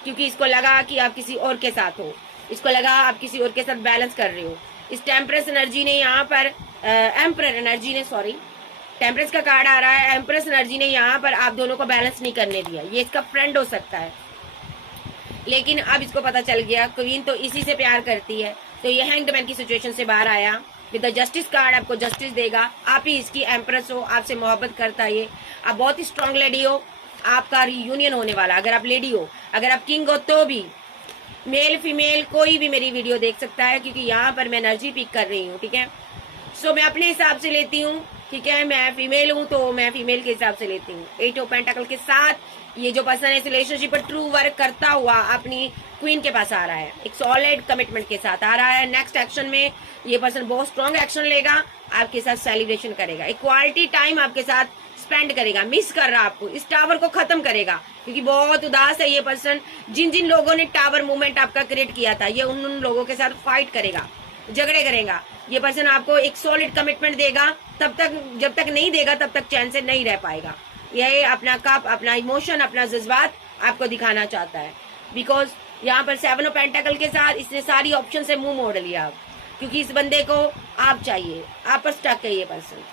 क्योंकि इसको लगा कि आप किसी और के साथ हो। इसको लगा आप किसी और के साथ बैलेंस कर रहे हो। इस टेम्परेस एनर्जी ने यहाँ पर एम्परर एनर्जी ने, सॉरी टेम्परेस का कार्ड आ रहा है, एम्प्रेस एनर्जी ने यहाँ पर आप दोनों को बैलेंस नहीं करने दिया। ये इसका फ्रेंड हो सकता है, लेकिन अब इसको पता चल गया क्वीन तो इसी से प्यार करती है, तो ये हैंग्ड मैन की सिचुएशन से बाहर आया। विद द जस्टिस कार्ड आपको जस्टिस देगा। आप ही इसकी एम्प्रेस हो, आपसे मोहब्बत करता है ये, आप बहुत ही स्ट्रांग लेडी हो, आपका रियूनियन होने वाला। अगर आप लेडी हो, अगर आप किंग हो तो भी, मेल फीमेल कोई भी मेरी वीडियो देख सकता है, क्योंकि यहाँ पर मैं एनर्जी पिक कर रही हूँ, ठीक है। सो मैं अपने हिसाब से लेती हूँ, ठीक है। मैं फीमेल हूँ तो मैं फीमेल के हिसाब से लेती हूँ। 8 ऑफ पेंटाकल के साथ ये जो पर्सन है इस रिलेशनशिप पर ट्रू वर्क करता हुआ अपनी क्वीन के पास आ रहा है, एक सॉलिड कमिटमेंट के साथ आ रहा है। नेक्स्ट एक्शन में ये पर्सन बहुत स्ट्रॉन्ग एक्शन लेगा, आपके साथ सेलिब्रेशन करेगा, एक क्वालिटी टाइम आपके साथ स्पेंड करेगा, मिस कर रहा आपको, इस टावर को खत्म करेगा, क्योंकि बहुत उदास है ये पर्सन। जिन जिन लोगों ने टावर मूवमेंट आपका क्रिएट किया था, ये उन लोगों के साथ फाइट करेगा, झगड़े करेगा। ये पर्सन आपको एक सॉलिड कमिटमेंट देगा, तब तक जब तक नहीं देगा तब तक चैन से नहीं रह पाएगा। ये अपना कप, अपना इमोशन, अपना जज्बात आपको दिखाना चाहता है, बिकॉज यहाँ पर 7 ऑफ पेंटाकल के साथ इसने सारी ऑप्शन से मुंह मोड़ लिया, क्योंकि इस बंदे को आप चाहिए, आप पर स्टक है ये पर्सन।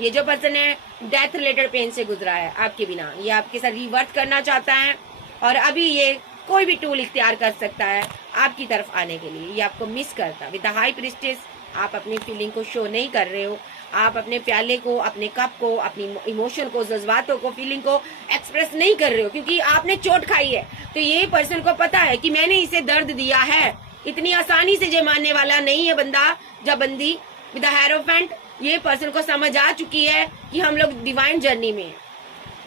ये जो पर्सन है डेथ रिलेटेड पेन से गुजरा है आपके बिना, ये आपके साथ रिवर्ट करना चाहता है, और अभी ये कोई भी टूल इख्तियार कर सकता है आपकी तरफ आने के लिए। ये आपको मिस करता। विद द हाई प्रीस्टेस आप अपनी फीलिंग को शो नहीं कर रहे हो, आप अपने प्याले को, अपने कप को, अपनी इमोशन को, जज्बातों को, फीलिंग को एक्सप्रेस नहीं कर रहे हो, क्योंकि आपने चोट खाई है। तो ये पर्सन को पता है कि मैंने इसे दर्द दिया है, इतनी आसानी से ये मानने वाला नहीं है बंदा या बंदी। विद द हेरोफेंट ये पर्सन को समझ आ चुकी है कि हम लोग डिवाइन जर्नी में,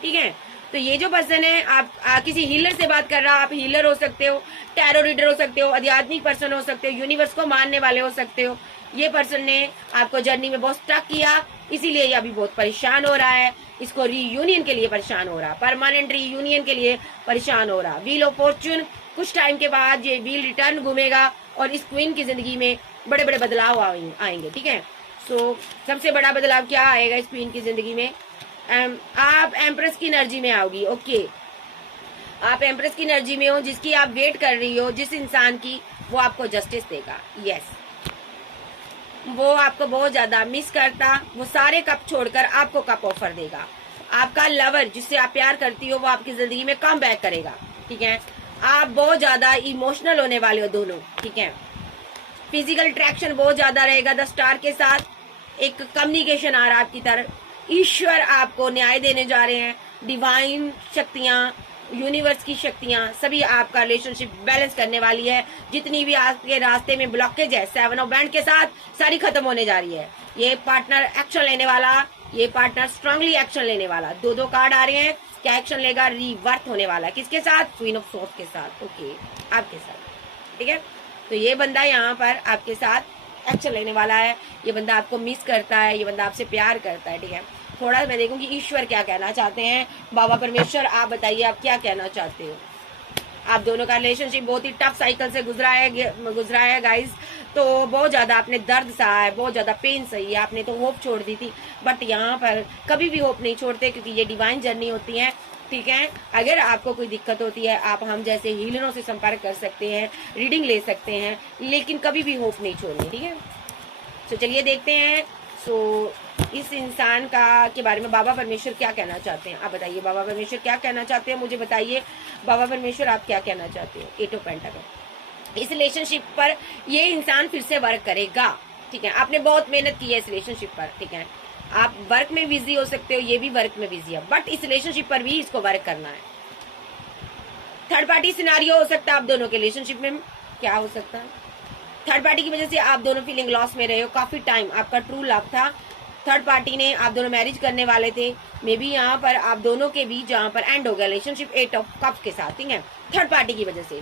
ठीक है। तो ये जो पर्सन है, आप किसी हीलर से बात कर रहा, आप हीलर हो सकते हो, टैरो रीडर हो सकते हो, आध्यात्मिक पर्सन हो सकते हो, यूनिवर्स को मानने वाले हो सकते हो। ये पर्सन ने आपको जर्नी में बहुत स्टक किया, इसीलिए ये अभी बहुत परेशान हो रहा है, इसको रीयूनियन के लिए परेशान हो रहा, परमानेंट रीयूनियन के लिए परेशान हो रहा। व्हील ऑफ फॉर्च्यून, कुछ टाइम के बाद ये व्हील रिटर्न घूमेगा और इस क्वीन की जिंदगी में बड़े बड़े बदलाव आएंगे, ठीक है। सो सबसे बड़ा बदलाव क्या आएगा इस क्वीन की जिंदगी में? आप एम्प्रेस की एनर्जी में आओगी, ओके। आप एम्प्रेस की एनर्जी में हो, जिसकी आप वेट कर रही हो, जिस इंसान की, वो आपको जस्टिस देगा। यस, वो आपको बहुत ज्यादा मिस करता, वो सारे कप छोड़कर आपको कप ऑफर देगा। आपका लवर जिससे आप प्यार करती हो, वो आपकी जिंदगी में कम बैक करेगा, ठीक है। आप बहुत ज्यादा इमोशनल होने वाले हो दोनों, ठीक है। फिजिकल अट्रैक्शन बहुत ज्यादा रहेगा। द स्टार के साथ एक कम्युनिकेशन आ रहा है आपकी तरफ, ईश्वर आपको न्याय देने जा रहे हैं, डिवाइन शक्तियां, यूनिवर्स की शक्तियां, सभी आपका रिलेशनशिप बैलेंस करने वाली है। जितनी भी आपके रास्ते में ब्लॉकेज है 7 ऑफ बैंड के साथ सारी खत्म होने जा रही है। ये पार्टनर एक्शन लेने वाला, ये पार्टनर स्ट्रांगली एक्शन लेने वाला। 2 कार्ड आ रहे हैं, क्या एक्शन लेगा? रिवर्थ होने वाला है। किसके साथ? क्वीन ऑफ सोर्स के साथ, ओके, आपके साथ, ठीक है। तो ये बंदा यहाँ पर आपके साथ एक्शन लेने वाला है। ये बंदा आपको मिस करता है, ये बंदा आपसे प्यार करता है, ठीक है। थोड़ा मैं देखूंगी ईश्वर क्या कहना चाहते हैं। बाबा परमेश्वर, आप बताइए आप क्या कहना चाहते हो। आप दोनों का रिलेशनशिप बहुत ही टफ साइकिल से गुजरा है गाइस। तो बहुत ज्यादा आपने दर्द सहा है, बहुत ज्यादा पेन सही है, आपने तो होप छोड़ दी थी, बट यहाँ पर कभी भी होप नहीं छोड़ते, क्योंकि ये डिवाइन जर्नी होती है, ठीक है। अगर आपको कोई दिक्कत होती है, आप हम जैसे हीलरों से संपर्क कर सकते हैं, रीडिंग ले सकते हैं, लेकिन कभी भी होप नहीं छोड़नी, ठीक है। तो चलिए देखते हैं। सो इस इंसान का के बारे में बाबा परमेश्वर क्या कहना चाहते हैं, आप बताइए। बाबा परमेश्वर क्या कहना चाहते हैं, मुझे बताइए। बाबा परमेश्वर आप क्या कहना चाहते हो? 8 ऑफ पेंटाकल, इस रिलेशनशिप पर ये इंसान फिर से वर्क करेगा, ठीक है। आपने बहुत मेहनत की है इस रिलेशनशिप पर, ठीक है। आप वर्क में बिजी हो सकते हो, ये भी वर्क में बिजी है, बट इस रिलेशनशिप पर भी इसको वर्क करना है। थर्ड पार्टी सिनारियो हो सकता है आप दोनों के रिलेशनशिप में। क्या हो सकता है? थर्ड पार्टी की वजह से आप दोनों फीलिंग लॉस में रहे हो, काफी टाइम आपका ट्रू लव था, थर्ड पार्टी ने, आप दोनों मैरिज करने वाले थे, मे बी यहाँ पर आप दोनों के बीच जहाँ पर एंड हो गया रिलेशनशिप 8 ऑफ कप्स के साथ, ठीक है। थर्ड पार्टी की वजह से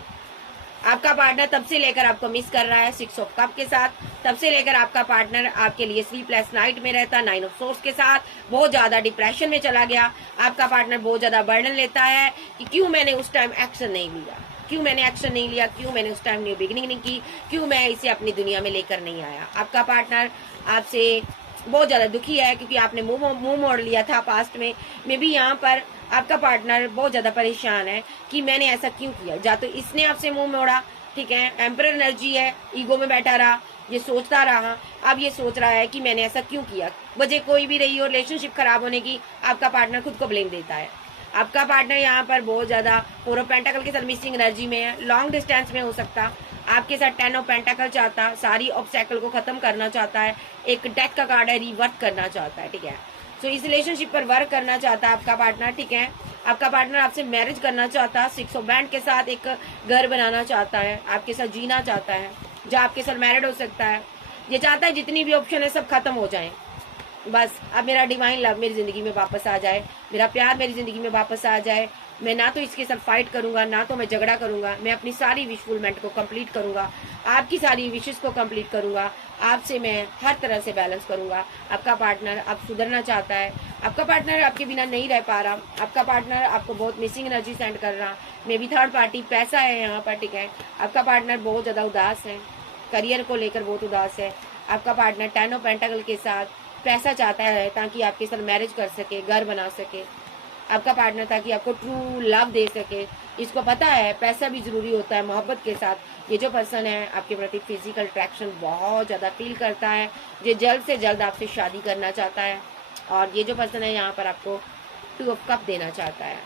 आपका पार्टनर तब से लेकर आपको मिस कर रहा है 6 ऑफ कप के साथ, तब से लेकर आपका पार्टनर आपके लिए स्लीपलेस नाइट में रहता 9 ऑफ सोर्स के साथ, बहुत ज्यादा डिप्रेशन में चला गया। आपका पार्टनर बहुत ज्यादा बर्डन लेता है कि क्यों मैंने उस टाइम एक्शन नहीं लिया, क्यों मैंने एक्शन नहीं लिया, क्यों मैंने उस टाइम न्यू बिगिनिंग नहीं की, क्यों मैं इसे अपनी दुनिया में लेकर नहीं आया। आपका पार्टनर आपसे बहुत ज्यादा दुखी है, क्योंकि आपने मुंह मोड़ लिया था पास्ट में। मे बी यहाँ पर आपका पार्टनर बहुत ज्यादा परेशान है कि मैंने ऐसा क्यों किया। या तो इसने आपसे मुंह मोड़ा, ठीक है, एम्परर एनर्जी है, ईगो में बैठा रहा, ये सोचता रहा। अब ये सोच रहा है कि मैंने ऐसा क्यों किया। वजह कोई भी रही हो रिलेशनशिप खराब होने की, आपका पार्टनर खुद को ब्लेम देता है। आपका पार्टनर यहाँ पर बहुत ज्यादा 4 ऑफ पेंटाकल के साथ मिसिंग एनर्जी में है, लॉन्ग डिस्टेंस में हो सकता, आपके साथ 10 ऑफ पेंटाकल चाहता, सारी ऑब्स्टेकल को खत्म करना चाहता है, एक डेथ का कार्ड है, रिवर्ट करना चाहता है, ठीक है। सो इस रिलेशनशिप पर वर्क करना चाहता है आपका पार्टनर, ठीक है। आपका पार्टनर आपसे मैरिज करना चाहता है, 6 ऑफ बैंड के साथ एक घर बनाना चाहता है, आपके साथ जीना चाहता है, जो आपके साथ मैरिड हो सकता है। ये चाहता है जितनी भी ऑप्शन है सब खत्म हो जाए, बस अब मेरा डिवाइन लव मेरी जिंदगी में वापस आ जाए, मेरा प्यार मेरी जिंदगी में वापस आ जाए। मैं ना तो इसके साथ फाइट करूंगा, ना तो मैं झगड़ा करूंगा, मैं अपनी सारी विशफुलमेंट को कंप्लीट करूंगा, आपकी सारी विशेष को कंप्लीट करूंगा, आपसे मैं हर तरह से बैलेंस करूंगा। आपका पार्टनर अब सुधरना चाहता है, आपका पार्टनर आपके बिना नहीं रह पा रहा, आपका पार्टनर आपको बहुत मिसिंग एनर्जी सेंड कर रहा, मे बी थर्ड पार्टी पैसा है यहाँ पर, ठीक है। आपका पार्टनर बहुत ज्यादा उदास है, करियर को लेकर बहुत उदास है। आपका पार्टनर 10 ऑफ पेंटाकल के साथ पैसा चाहता है ताकि आपके साथ मैरिज कर सके, घर बना सके। आपका पार्टनर ताकि आपको ट्रू लव दे सके। इसको पता है पैसा भी जरूरी होता है मोहब्बत के साथ। ये जो पर्सन है आपके प्रति फिजिकल अट्रैक्शन बहुत ज्यादा फील करता है, ये जल्द से जल्द आपसे शादी करना चाहता है। और ये जो पर्सन है यहाँ पर आपको 2 ऑफ कप देना चाहता है।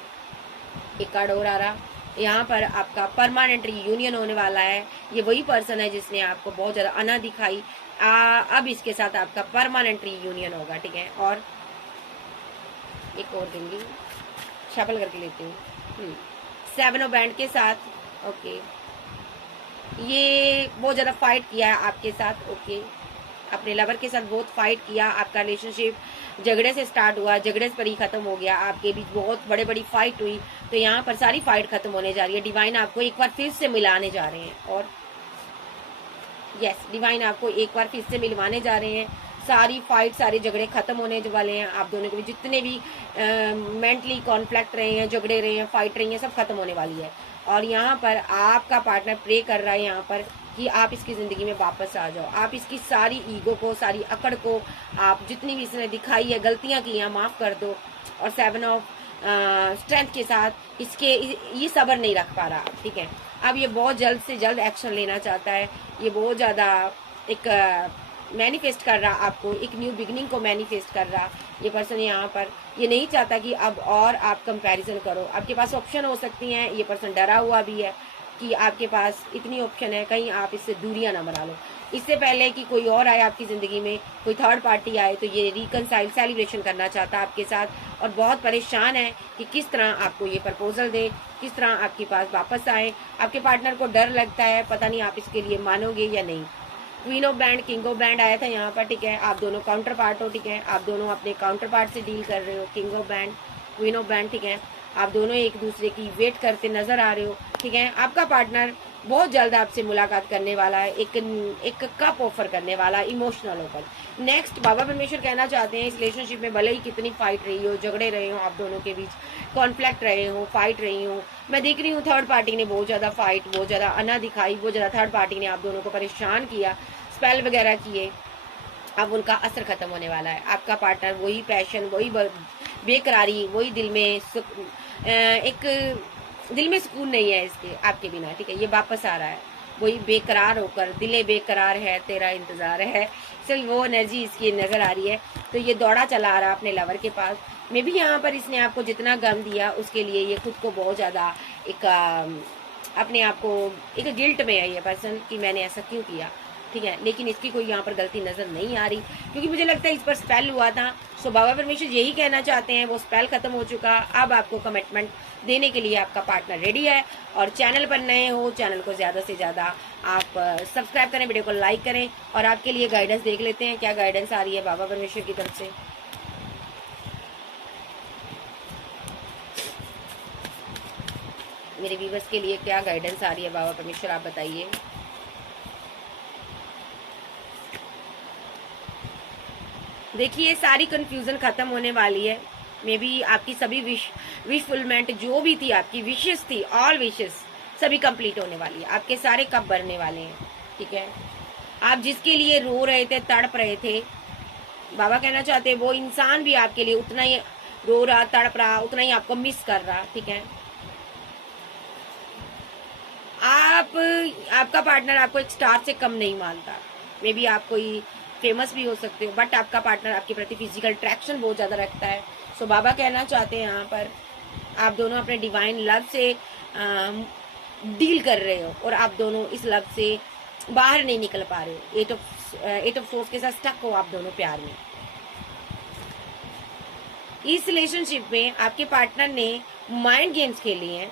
एक कार्ड और आ रहा, यहाँ पर आपका परमानेंट यूनियन होने वाला है। ये वही पर्सन है जिसने आपको बहुत ज्यादा अना दिखाई, अब इसके साथ आपका परमानेंट यूनियन होगा, ठीक है। और एक और दूंगी, शफल करके लेती हूँ। 7 ऑफ बैंड के साथ, ओके, ये बहुत ज्यादा फाइट किया है आपके साथ, ओके, अपने लवर के साथ बहुत फाइट किया। आपका रिलेशनशिप झगड़े से स्टार्ट हुआ, झगड़े पर ही खत्म हो गया, आपके बीच बहुत बड़ी फाइट हुई। तो यहाँ पर सारी फाइट खत्म होने जा रही है। डिवाइन आपको एक बार फिर से मिलाने जा रहे हैं, और यस, डिवाइन आपको एक बार फिर से मिलवाने जा रहे हैं। सारी फाइट, सारे झगड़े खत्म होने वाले हैं। आप दोनों के बीच जितने भी मेंटली कॉन्फ्लिक्ट रहे हैं, झगड़े रहे हैं, फाइट रही हैं, सब खत्म होने वाली है। और यहाँ पर आपका पार्टनर प्रे कर रहा है यहाँ पर कि आप इसकी जिंदगी में वापस आ जाओ। आप इसकी सारी ईगो को, सारी अकड़ को, आप जितनी भी इसने दिखाई है, गलतियां की हैं, माफ कर दो। और 7 ऑफ स्ट्रेंथ के साथ इसके ये सब्र नहीं रख पा रहा, ठीक है। अब ये बहुत जल्द से जल्द एक्शन लेना चाहता है। ये बहुत ज्यादा एक मैनिफेस्ट कर रहा, आपको एक न्यू बिगनिंग को मैनिफेस्ट कर रहा। ये पर्सन यहाँ पर ये नहीं चाहता कि अब और आप कंपैरिजन करो। आपके पास ऑप्शन हो सकती हैं। ये पर्सन डरा हुआ भी है कि आपके पास इतनी ऑप्शन है, कहीं आप इससे दूरियां ना बना लो। इससे पहले कि कोई और आए आपकी जिंदगी में, कोई थर्ड पार्टी आए, तो ये रिकनसाइल सेलिब्रेशन करना चाहता है आपके साथ, और बहुत परेशान है कि किस तरह आपको ये प्रपोजल दे, किस तरह आपके पास वापस आए। आपके पार्टनर को डर लगता है, पता नहीं आप इसके लिए मानोगे या नहीं। Queen of band, king of band आया था यहाँ पर, ठीक है। आप दोनों काउंटर पार्ट हो, ठीक है। आप दोनों अपने काउंटर पार्ट से डील कर रहे हो। King of band, queen of band, ठीक है। आप दोनों एक दूसरे की वेट करते नजर आ रहे हो, ठीक है। आपका पार्टनर बहुत जल्द आपसे मुलाकात करने वाला है, एक कप ऑफर करने वाला है, इमोशनल ऑफर। नेक्स्ट, बाबा परमेश्वर कहना चाहते हैं इस रिलेशनशिप में भले ही कितनी फाइट रही हो, झगड़े रहे हो, आप दोनों के बीच कॉन्फ्लिक्ट रहे हो, फाइट रही हो, मैं देख रही हूँ थर्ड पार्टी ने बहुत ज्यादा फाइट, बहुत ज्यादा अना दिखाई, बहुत ज्यादा थर्ड पार्टी ने आप दोनों को परेशान किया, स्पेल वगैरह किए। अब उनका असर खत्म होने वाला है। आपका पार्टनर वही पैशन, वही बेकरारी, वही दिल में एक दिल में सुकून नहीं है इसके आपके बिना, ठीक है। ये वापस आ रहा है वही बेकरार होकर, दिले बेकरार है, तेरा इंतजार है, सिर्फ वो एनर्जी इसकी नजर आ रही है। तो ये दौड़ा चला आ रहा अपने लवर के पास। मे भी यहाँ पर इसने आपको जितना गम दिया उसके लिए ये खुद को बहुत ज्यादा एक अपने आप को एक गिल्ट में है ये पर्सन कि मैंने ऐसा क्यों किया, ठीक है। लेकिन इसकी कोई यहाँ पर गलती नजर नहीं आ रही, क्योंकि मुझे लगता है इस पर स्पेल हुआ था। सो बाबा परमेश्वर यही कहना चाहते हैं, वो स्पेल खत्म हो चुका। अब आपको कमिटमेंट देने के लिए आपका पार्टनर रेडी है। और चैनल पर नए हो, चैनल को ज्यादा से ज्यादा आप सब्सक्राइब करें, वीडियो को लाइक करें। और आपके लिए गाइडेंस देख लेते हैं, क्या गाइडेंस आ रही है बाबा परमेश्वर की तरफ से। मेरे व्यूअर्स के लिए क्या गाइडेंस आ रही है बाबा परमेश्वर, आप बताइए। देखिए सारी कंफ्यूजन खत्म होने वाली है। मे बी आपकी सभी विश फुलमेंट जो भी थी, आपकी विशेष थी, ऑल विशेष सभी कंप्लीट होने वाली है। आपके सारे कप भरने वाले हैं, ठीक है। आप जिसके लिए रो रहे थे, तड़प रहे थे, बाबा कहना चाहते हैं वो इंसान भी आपके लिए उतना ही रो रहा, तड़प रहा, उतना ही आपको मिस कर रहा, ठीक है। आपका पार्टनर आपको एक स्टार से कम नहीं मानता। मे बी आप कोई फेमस भी हो सकते हो, बट आपका पार्टनर आपके प्रति फिजिकल अट्रैक्शन बहुत ज़्यादा रखता है। सो बाबा कहना चाहते हैं यहाँ पर आप दोनों अपने डिवाइन लव से डील कर रहे हो और आप दोनों इस लव से बाहर नहीं निकल पा रहे हो। एट ऑफ सोर्स के साथ स्टक हो आप दोनों प्यार में। इस रिलेशनशिप में आपके पार्टनर ने माइंड गेम्स खेली हैं।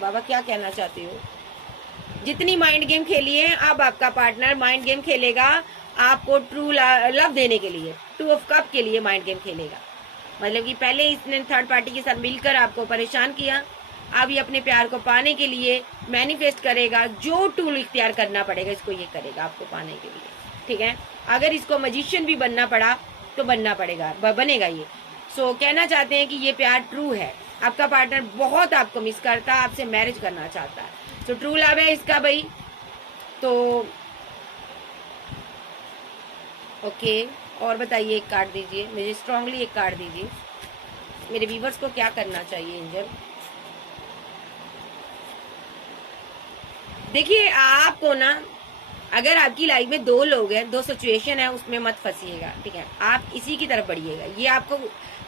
बाबा क्या कहना चाहते हो? जितनी माइंड गेम खेली है, अब आपका पार्टनर माइंड गेम खेलेगा आपको ट्रू लव देने के लिए, 2 ऑफ कप के लिए माइंड गेम खेलेगा। मतलब कि पहले इसने थर्ड पार्टी के साथ मिलकर आपको परेशान किया, अब ये अपने प्यार को पाने के लिए मैनिफेस्ट करेगा। जो टूल इख्तियार करना पड़ेगा इसको ये करेगा आपको पाने के लिए, ठीक है। अगर इसको मैजिशियन भी बनना पड़ा तो बनना पड़ेगा, बनेगा ये। सो कहना चाहते हैं कि ये प्यार ट्रू है। आपका पार्टनर बहुत आपको मिस करता है, आपसे मैरिज करना चाहता है। तो ट्रू लव है इसका भाई। तो ओके, और बताइए, एक कार्ड दीजिए मुझे, स्ट्रांगली एक कार्ड दीजिए। मेरे व्यूवर्स को क्या करना चाहिए एंजल? देखिए आपको ना, अगर आपकी लाइफ में 2 लोग हैं, 2 सिचुएशन है, उसमें मत फंसिएगा, ठीक है। आप इसी की तरफ बढ़िएगा, ये आपको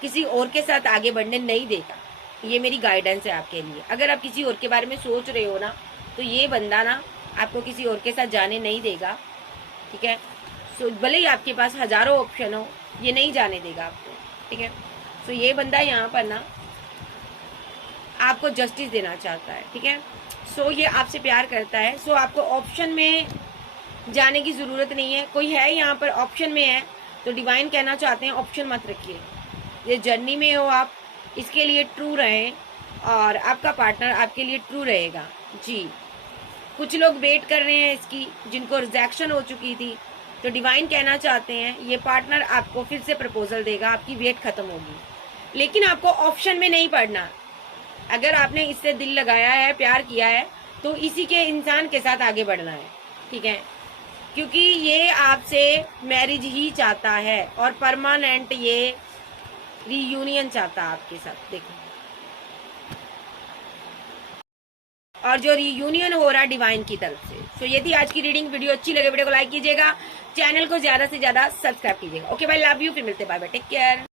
किसी और के साथ आगे बढ़ने नहीं देगा। ये मेरी गाइडेंस है आपके लिए। अगर आप किसी और के बारे में सोच रहे हो ना, तो ये बंदा ना आपको किसी और के साथ जाने नहीं देगा, ठीक है। सो भले ही आपके पास हजारों ऑप्शन हो, ये नहीं जाने देगा आपको, ठीक है। सो ये बंदा यहाँ पर ना आपको जस्टिस देना चाहता है, ठीक है। सो ये आपसे प्यार करता है। सो आपको ऑप्शन में जाने की जरूरत नहीं है। कोई है यहाँ पर ऑप्शन में है तो डिवाइन कहना चाहते हैं ऑप्शन मत रखिए। ये जर्नी में हो आप, इसके लिए ट्रू रहें और आपका पार्टनर आपके लिए ट्रू रहेगा जी। कुछ लोग वेट कर रहे हैं इसकी, जिनको रिजेक्शन हो चुकी थी, तो डिवाइन कहना चाहते हैं ये पार्टनर आपको फिर से प्रपोजल देगा, आपकी वेट खत्म होगी। लेकिन आपको ऑप्शन में नहीं पड़ना। अगर आपने इससे दिल लगाया है, प्यार किया है, तो इसी के इंसान के साथ आगे बढ़ना है, ठीक है। क्योंकि ये आपसे मैरिज ही चाहता है और परमानेंट ये रीयूनियन चाहता है आपके साथ, देखो। और जो रीयूनियन हो रहा है डिवाइन की तरफ से। सो यदि आज की रीडिंग वीडियो अच्छी लगे, वीडियो को लाइक कीजिएगा, चैनल को ज्यादा से ज्यादा सब्सक्राइब कीजिएगा। ओके भाई, लव यू, फिर मिलते हैं, बाय बाय, टेक केयर।